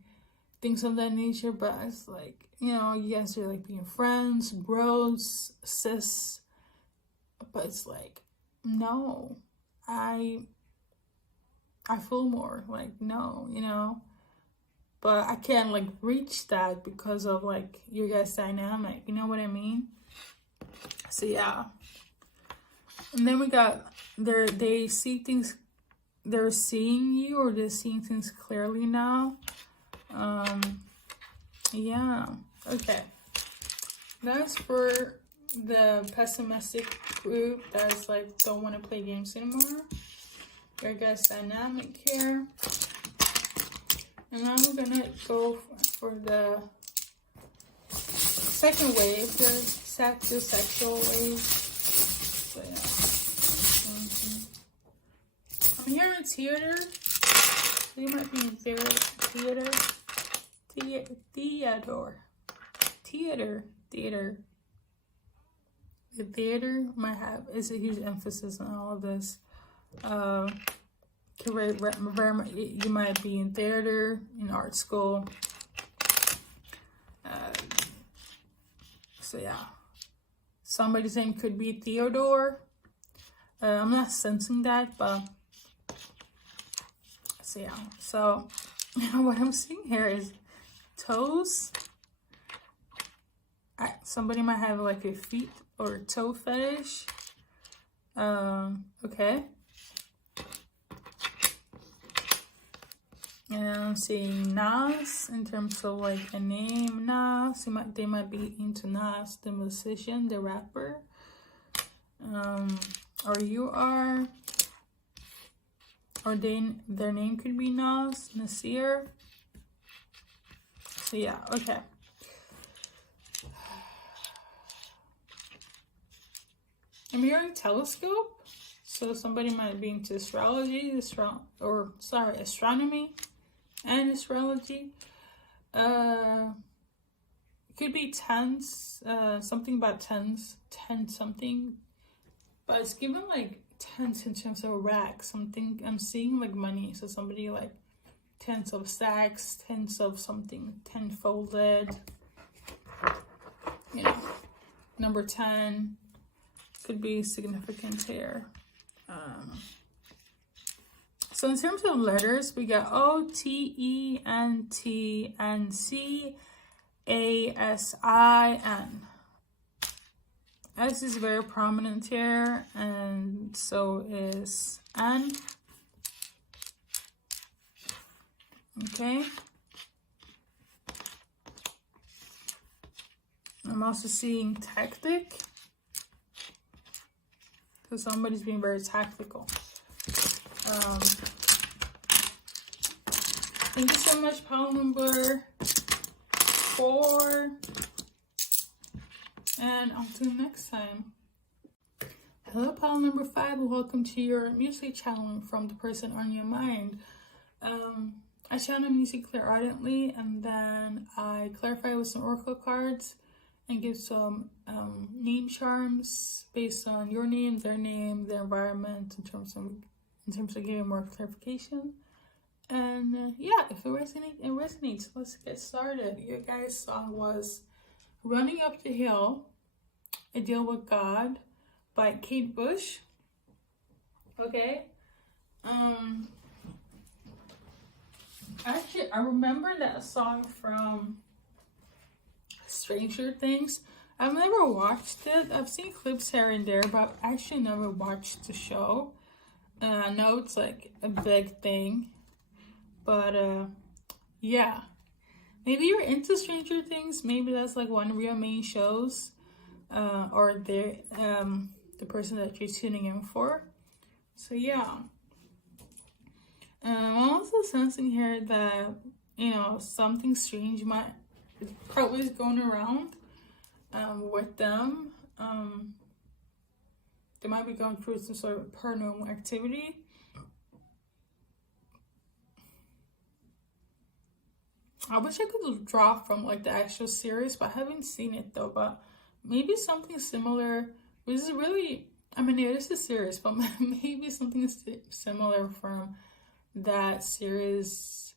things of that nature. But it's like, you know, you guys are like being friends, bros, sis. But it's like, no, I feel more, like, no, you know, but I can't like reach that because of like your guys' dynamic, you know what I mean? So yeah. And then we got they see things, they're seeing you, or they're seeing things clearly now. Yeah, okay, that's for the pessimistic group that's like don't want to play games anymore. Your guys' dynamic here. And now we're gonna go for the second wave, the sexual wave. So yeah. I'm hearing theater. So you might be in theater. The theater might have is a huge emphasis on all of this. You might be in theater, in art school. So yeah, somebody's name could be Theodore. I'm not sensing that, but so yeah. So what I'm seeing here is toes. Somebody might have like a feet or toe fetish. Okay. And I'm seeing Nas in terms of like a name. Nas, they might be into Nas, the musician, the rapper. Or you are. Or their name could be Nas, Nasir. So yeah, okay. I'm hearing telescope. So somebody might be into astrology, astronomy. and astrology. It could be tens, something about tens, 10 something, but it's given like tens in terms of rack, something. I'm seeing like money, so somebody like tens of stacks, tens of something, 10 folded, you know, number 10 could be significant here. So in terms of letters, we got O, T, E, N, T, N, C, A, S, I, N. S is very prominent here, and so is N. Okay. I'm also seeing tactic. So somebody's being very tactical. Thank you so much, pile number 4. And I'll do next time. Hello, pile number 5. Welcome to your music channeling from the person on your mind. I channel music clairaudiently, and then I clarify with some oracle cards and give some name charms based on your name, their environment, in terms of giving more clarification. And yeah, if it resonates, it resonates. Let's get started. Your guys' song was Running Up the Hill, A Deal with God by Kate Bush. Okay. Actually, I remember that song from Stranger Things. I've never watched it. I've seen clips here and there, but I've actually never watched the show. I know it's like a big thing, but yeah. Maybe you're into Stranger Things. Maybe that's like one of your main shows, or the person that you're tuning in for. So yeah. I'm also sensing here that, you know, something strange probably is going around with them. They might be going through some sort of paranormal activity. I wish I could draw from like the actual series, but I haven't seen it though. But maybe something similar. This is really, I mean, yeah, this is serious, but maybe something similar from that series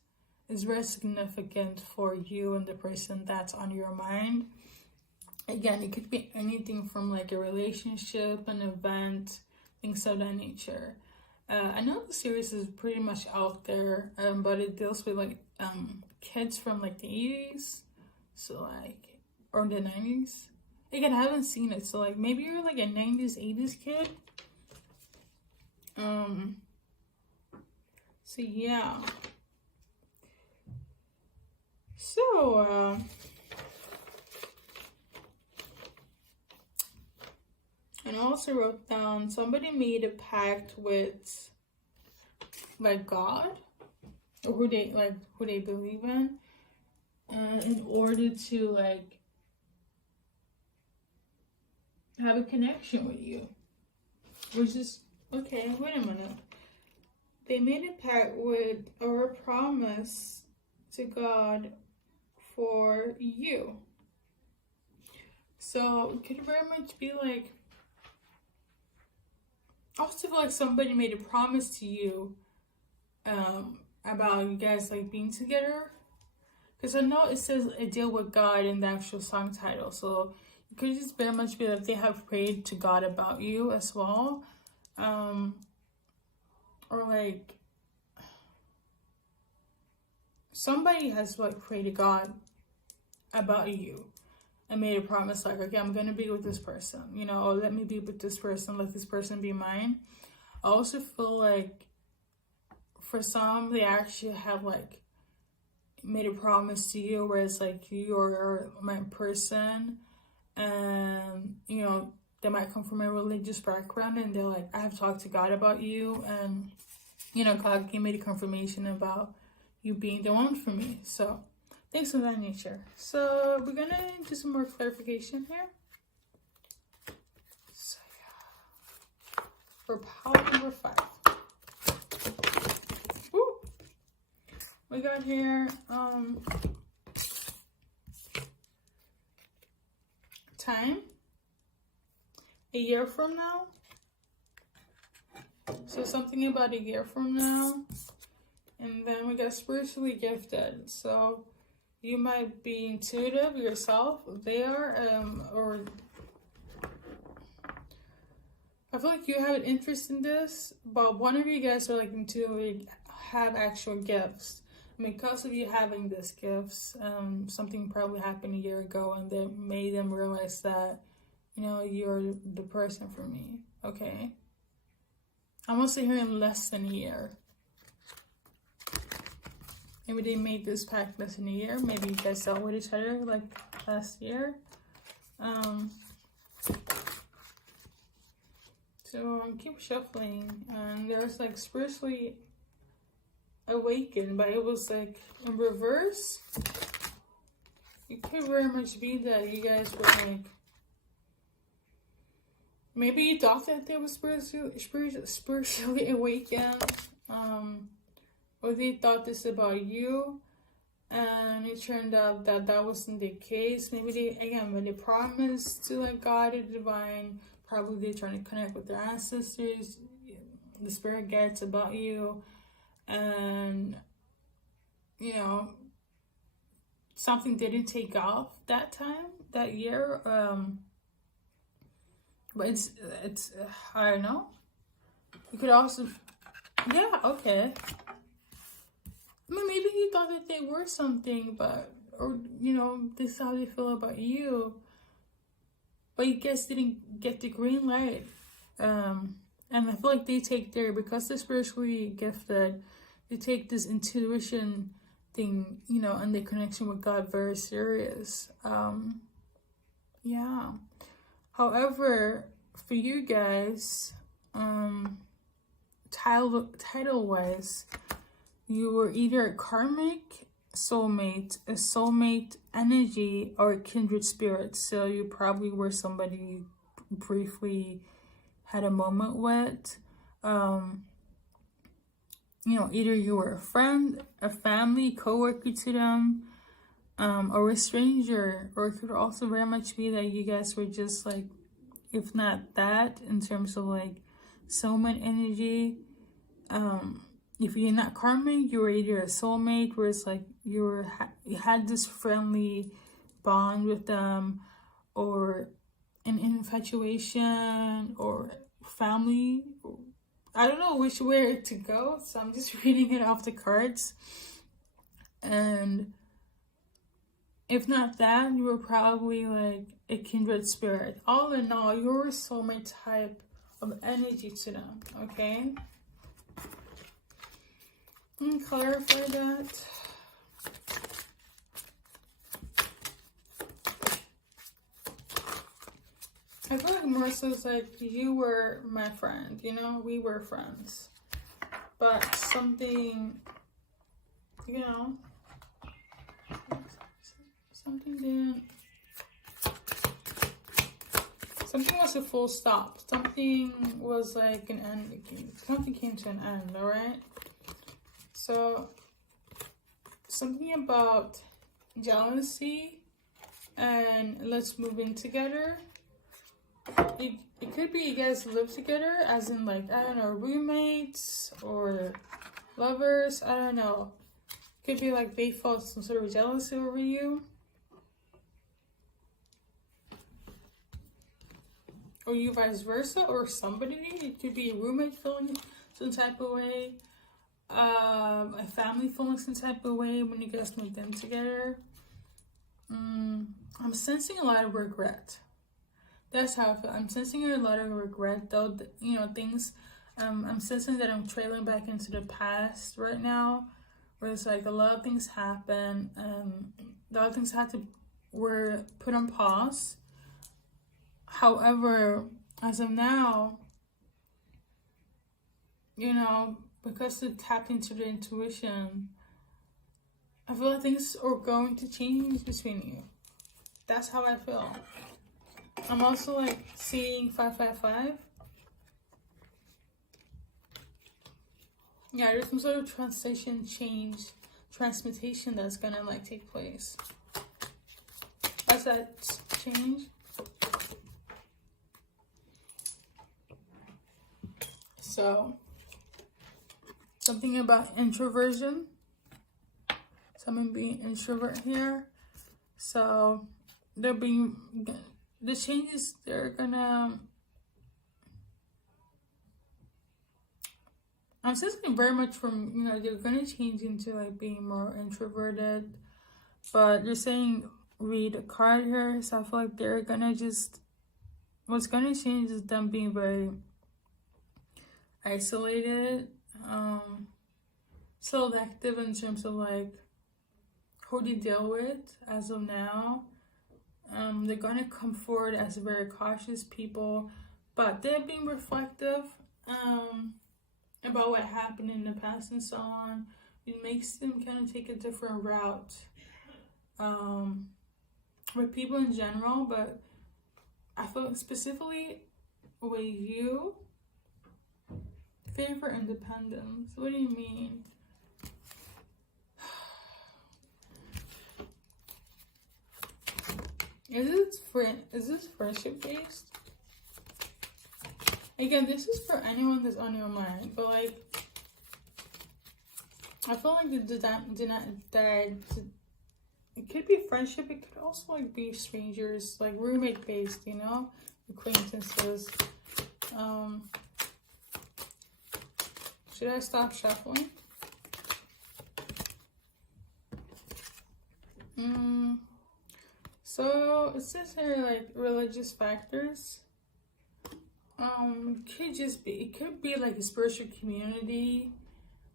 is very significant for you and the person that's on your mind. Again, it could be anything from like a relationship, an event, things of that nature. I know the series is pretty much out there, but it deals with like kids from like the 80s, so like, or the 90s. Again, I haven't seen it, so like maybe you're like a 90s, 80s kid. So yeah. So and I also wrote down somebody made a pact with like God, or who they believe in order to like have a connection with you, which is okay. Wait a minute. They made a pact with, or a promise to God for you. So it could very much be like, I also feel like somebody made a promise to you about you guys like being together. Because I know it says a deal with God in the actual song title. So it could just very much be that they have prayed to God about you as well. Or like somebody has like prayed to God about you and made a promise like, okay, I'm gonna be with this person, you know, or let me be with this person, let this person be mine. I also feel like for some, they actually have like made a promise to you where it's like, you're my person, and you know, they might come from a religious background and they're like, I have talked to God about you, and you know, God gave me the confirmation about you being the one for me. So things of that nature. So we're gonna do some more clarification here. So yeah, for pile number 5. Woo. we got here, time, a year from now. So something about a year from now. And then we got spiritually gifted. So you might be intuitive yourself. They are, or I feel like you have an interest in this, but one of you guys are like intuitive, have actual gifts. Because of you having these gifts, something probably happened a year ago and that made them realize that, you know, you're the person for me. Okay. I'm also hearing less than a year. Maybe they made this pact less than a year. Maybe you guys dealt with each other like last year. So keep shuffling, and there's like spiritually awakened, but it was like in reverse. It could very much be that you guys were like, maybe you thought that they were spiritually awakened, or they thought this about you, and it turned out that that wasn't the case. Maybe they, again, when they promised to like God or divine, probably they're trying to connect with their ancestors. The spirit gets about you, and you know, something didn't take off that time, that year. But it's I don't know. You could also, yeah, okay. I mean, maybe you thought that they were something, but, or, you know, this is how they feel about you. But you guys didn't get the green light. And I feel like they take because they're spiritually gifted, they take this intuition thing, you know, and their connection with God very serious. Yeah. However, for you guys, title-wise, you were either a karmic soulmate, a soulmate energy, or a kindred spirit. So you probably were somebody you briefly had a moment with. You know, either you were a friend, a family, co-worker to them, or a stranger. Or it could also very much be that you guys were just like, if not that, in terms of like soulmate energy, if you're not karmic, you were either a soulmate, where it's like you had this friendly bond with them, or an infatuation, or family. I don't know which way to go, so I'm just reading it off the cards. And if not that, you were probably like a kindred spirit. All in all, you were a soulmate type of energy to them, okay? And clarify that. I feel like Marissa's like, you were my friend, you know, we were friends. But something, you know, something was a full stop. Something was like an end. Something came to an end, all right? So, something about jealousy and let's move in together. It could be you guys live together, as in like, I don't know, roommates or lovers, I don't know. Could be like they felt some sort of jealousy over you. Or you vice versa, or somebody. It could be a roommate feeling some type of way. A family feeling some type of way when you guys moved in together. I'm sensing a lot of regret. That's how I feel. I'm sensing a lot of regret, though. You know, things. I'm sensing that I'm trailing back into the past right now, where it's like a lot of things happen. A lot of things were put on pause. However, as of now, you know, because it tapped into the intuition, I feel like things are going to change between you. That's how I feel. I'm also like seeing 555. Yeah, there's some sort of transition, transmutation that's gonna like take place. That's that change. So something about introversion. Someone being introvert here. So they're being, the changes, they're gonna, I'm sensing very much from, you know, they're gonna change into like being more introverted. But you're saying read a card here, so I feel like they're gonna just, what's gonna change is them being very isolated, selective in terms of like who they deal with as of now. They're gonna come forward as very cautious people, but they're being reflective about what happened in the past and so on. It makes them kind of take a different route with people in general, but I feel specifically with you, favor independence. What do you mean? Is this friendship based? Again, this is for anyone that's on your mind, but like, I feel like it could be friendship. It could also like be strangers, like roommate based, you know, acquaintances. Should I stop shuffling? So it says here like religious factors. It could be like a spiritual community.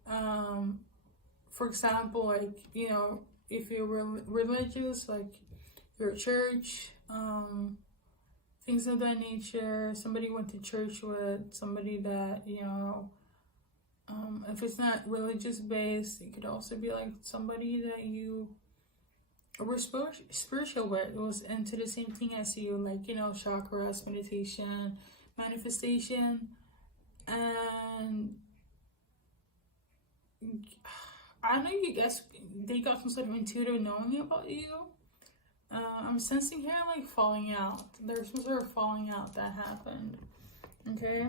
For example, like, you know, if you're religious, like your church, things of that nature. Somebody went to church with somebody that, you know, if it's not religious based, it could also be like somebody that you were spiritual with. It was into the same thing as you, like, you know, chakras, meditation, manifestation, and I don't know, you guess they got some sort of intuitive knowing about you. I'm sensing here like falling out. There's some sort of falling out that happened. Okay,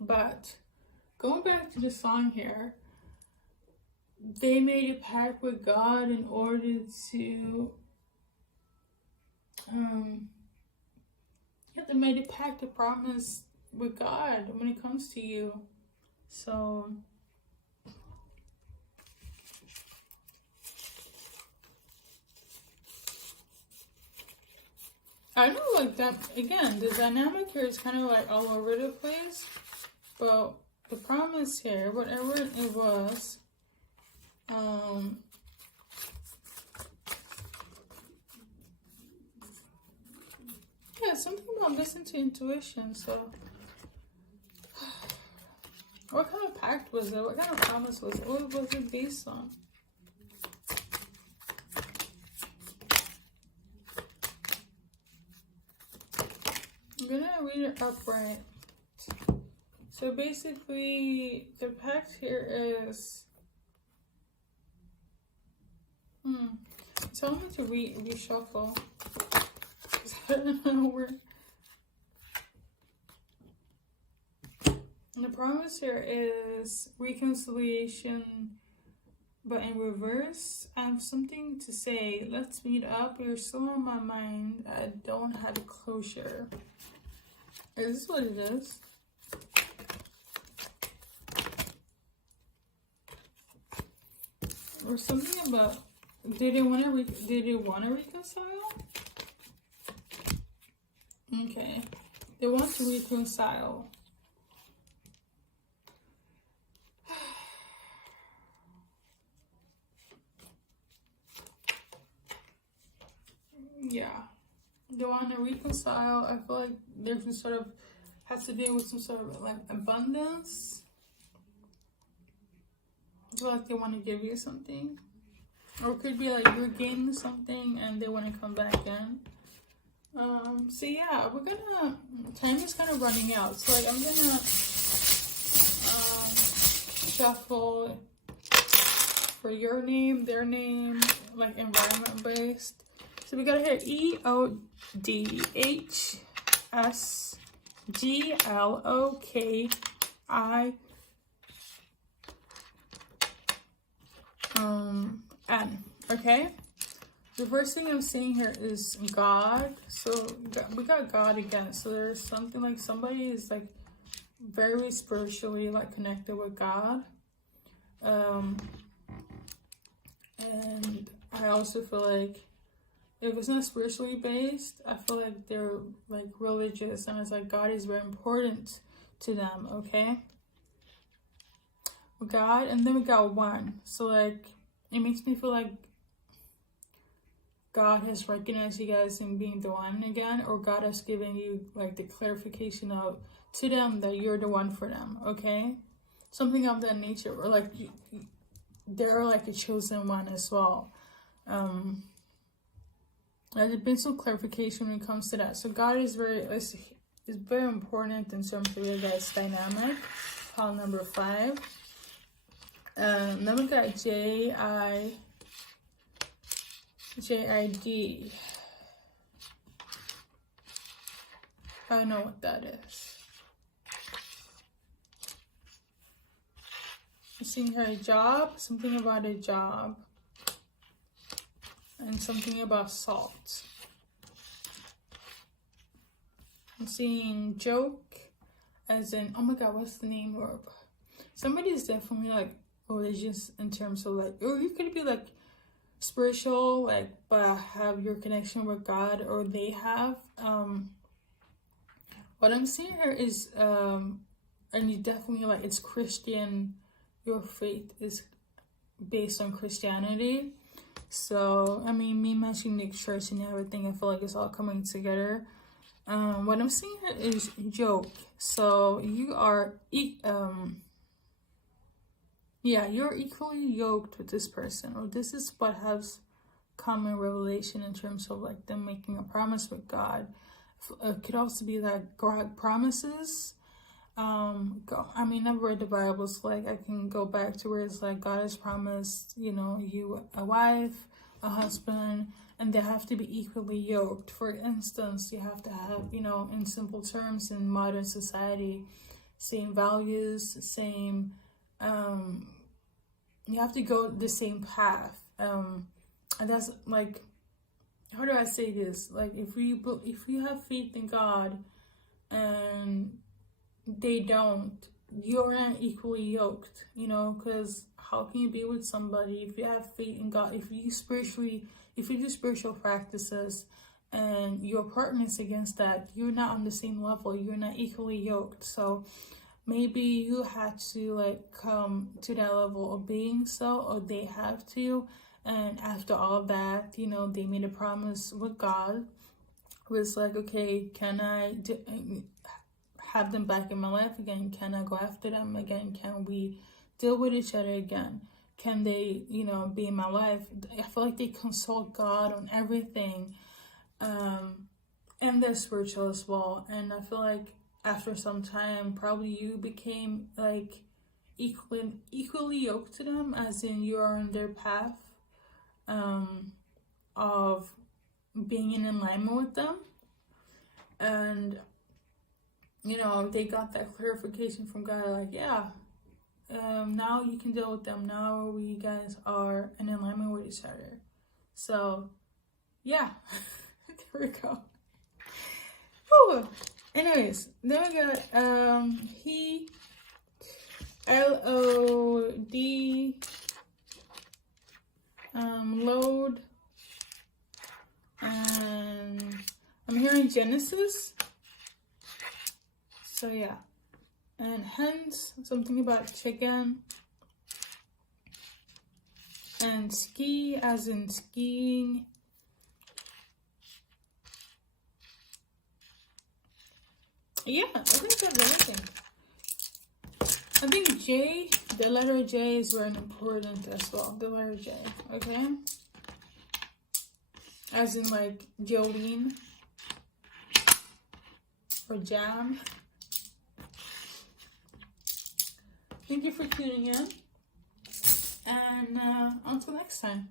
but going back to the song here, they made a pact with God in order to they made a pact, a promise with God when it comes to you. So I know, like, that again, the dynamic here is kind of like all over the place, but the promise here, whatever it was, yeah, something about listening to intuition. So what kind of pact was it? What kind of promise was it? What was it based on? I'm gonna read it upright. So basically, the pact here is tell me to reshuffle. I don't know where. And the promise here is reconciliation, but in reverse. I have something to say. Let's meet up. You're still on my mind. I don't have closure. Is this what it is? Or something about, did they want to reconcile? Okay, they want to reconcile. Yeah, they want to reconcile. I feel like there's some sort of, has to deal with some sort of like abundance. I feel like they want to give you something, or it could be like you're gaining something and they want to come back in. So yeah, we're gonna, time is kind of running out, so like I'm gonna shuffle for your name, their name, like environment based. So we got here EODHSGLOKI N. Okay. The first thing I'm seeing here is God. So we got God again. So there's something like somebody is like very spiritually like connected with God. And I also feel like if it's not spiritually based, I feel like they're like religious, and it's like God is very important to them. Okay. God, and then we got one. So like it makes me feel like God has recognized you guys in being the one again, or God has given you like the clarification of to them that you're the one for them. Okay, something of that nature, or like they're like a chosen one as well. There's been some clarification when it comes to that. So God is is very important in terms of your guys' dynamic. Pile number 5. Then we got JID. I don't know what that is. I'm seeing her job, something about a job, and something about salt. I'm seeing joke, as in, oh my god, what's the name? Or somebody's definitely like religious in terms of like, or you could be like spiritual, like, but have your connection with God, or they have. What I'm seeing here is, and you definitely like, it's Christian. Your faith is based on Christianity. So, I mean, me mentioning the church and everything, I feel like it's all coming together. What I'm seeing here is yoke. So you are, you're equally yoked with this person, or this is what has common revelation in terms of like them making a promise with God. It could also be that God promises. I mean, I've read the Bible, so like I can go back to where it's like God has promised, you know, you a wife, a husband, and they have to be equally yoked. For instance, you have to have, you know, in simple terms, in modern society, same values, same, you have to go the same path. And that's like, how do I say this? Like, if you have faith in God and they don't, you're not equally yoked, you know, because how can you be with somebody if you have faith in God, if you do spiritual practices and your partner is against that, you're not on the same level, you're not equally yoked. So maybe you had to like come to that level of being so, or they have to, and after all of that, you know, they made a promise with God. It was like, okay, can I have them back in my life again? Can I go after them again? Can we deal with each other again? Can they, you know, be in my life? I feel like they consult God on everything, and they're spiritual as well. And I feel like after some time, probably you became like equally yoked to them, as in you are on their path of being in alignment with them. And you know, they got that clarification from God, like, yeah, now you can deal with them. Now we guys are in alignment with each other. So, yeah, there we go. Whew. Anyways, then we got he, LOD, load, and I'm hearing Genesis. So yeah, and hence something about chicken, and ski as in skiing. Yeah, I think that's everything. I think J, the letter J is very important as well. The letter J, okay? As in like Jolene or jam. Thank you for tuning in. And until next time.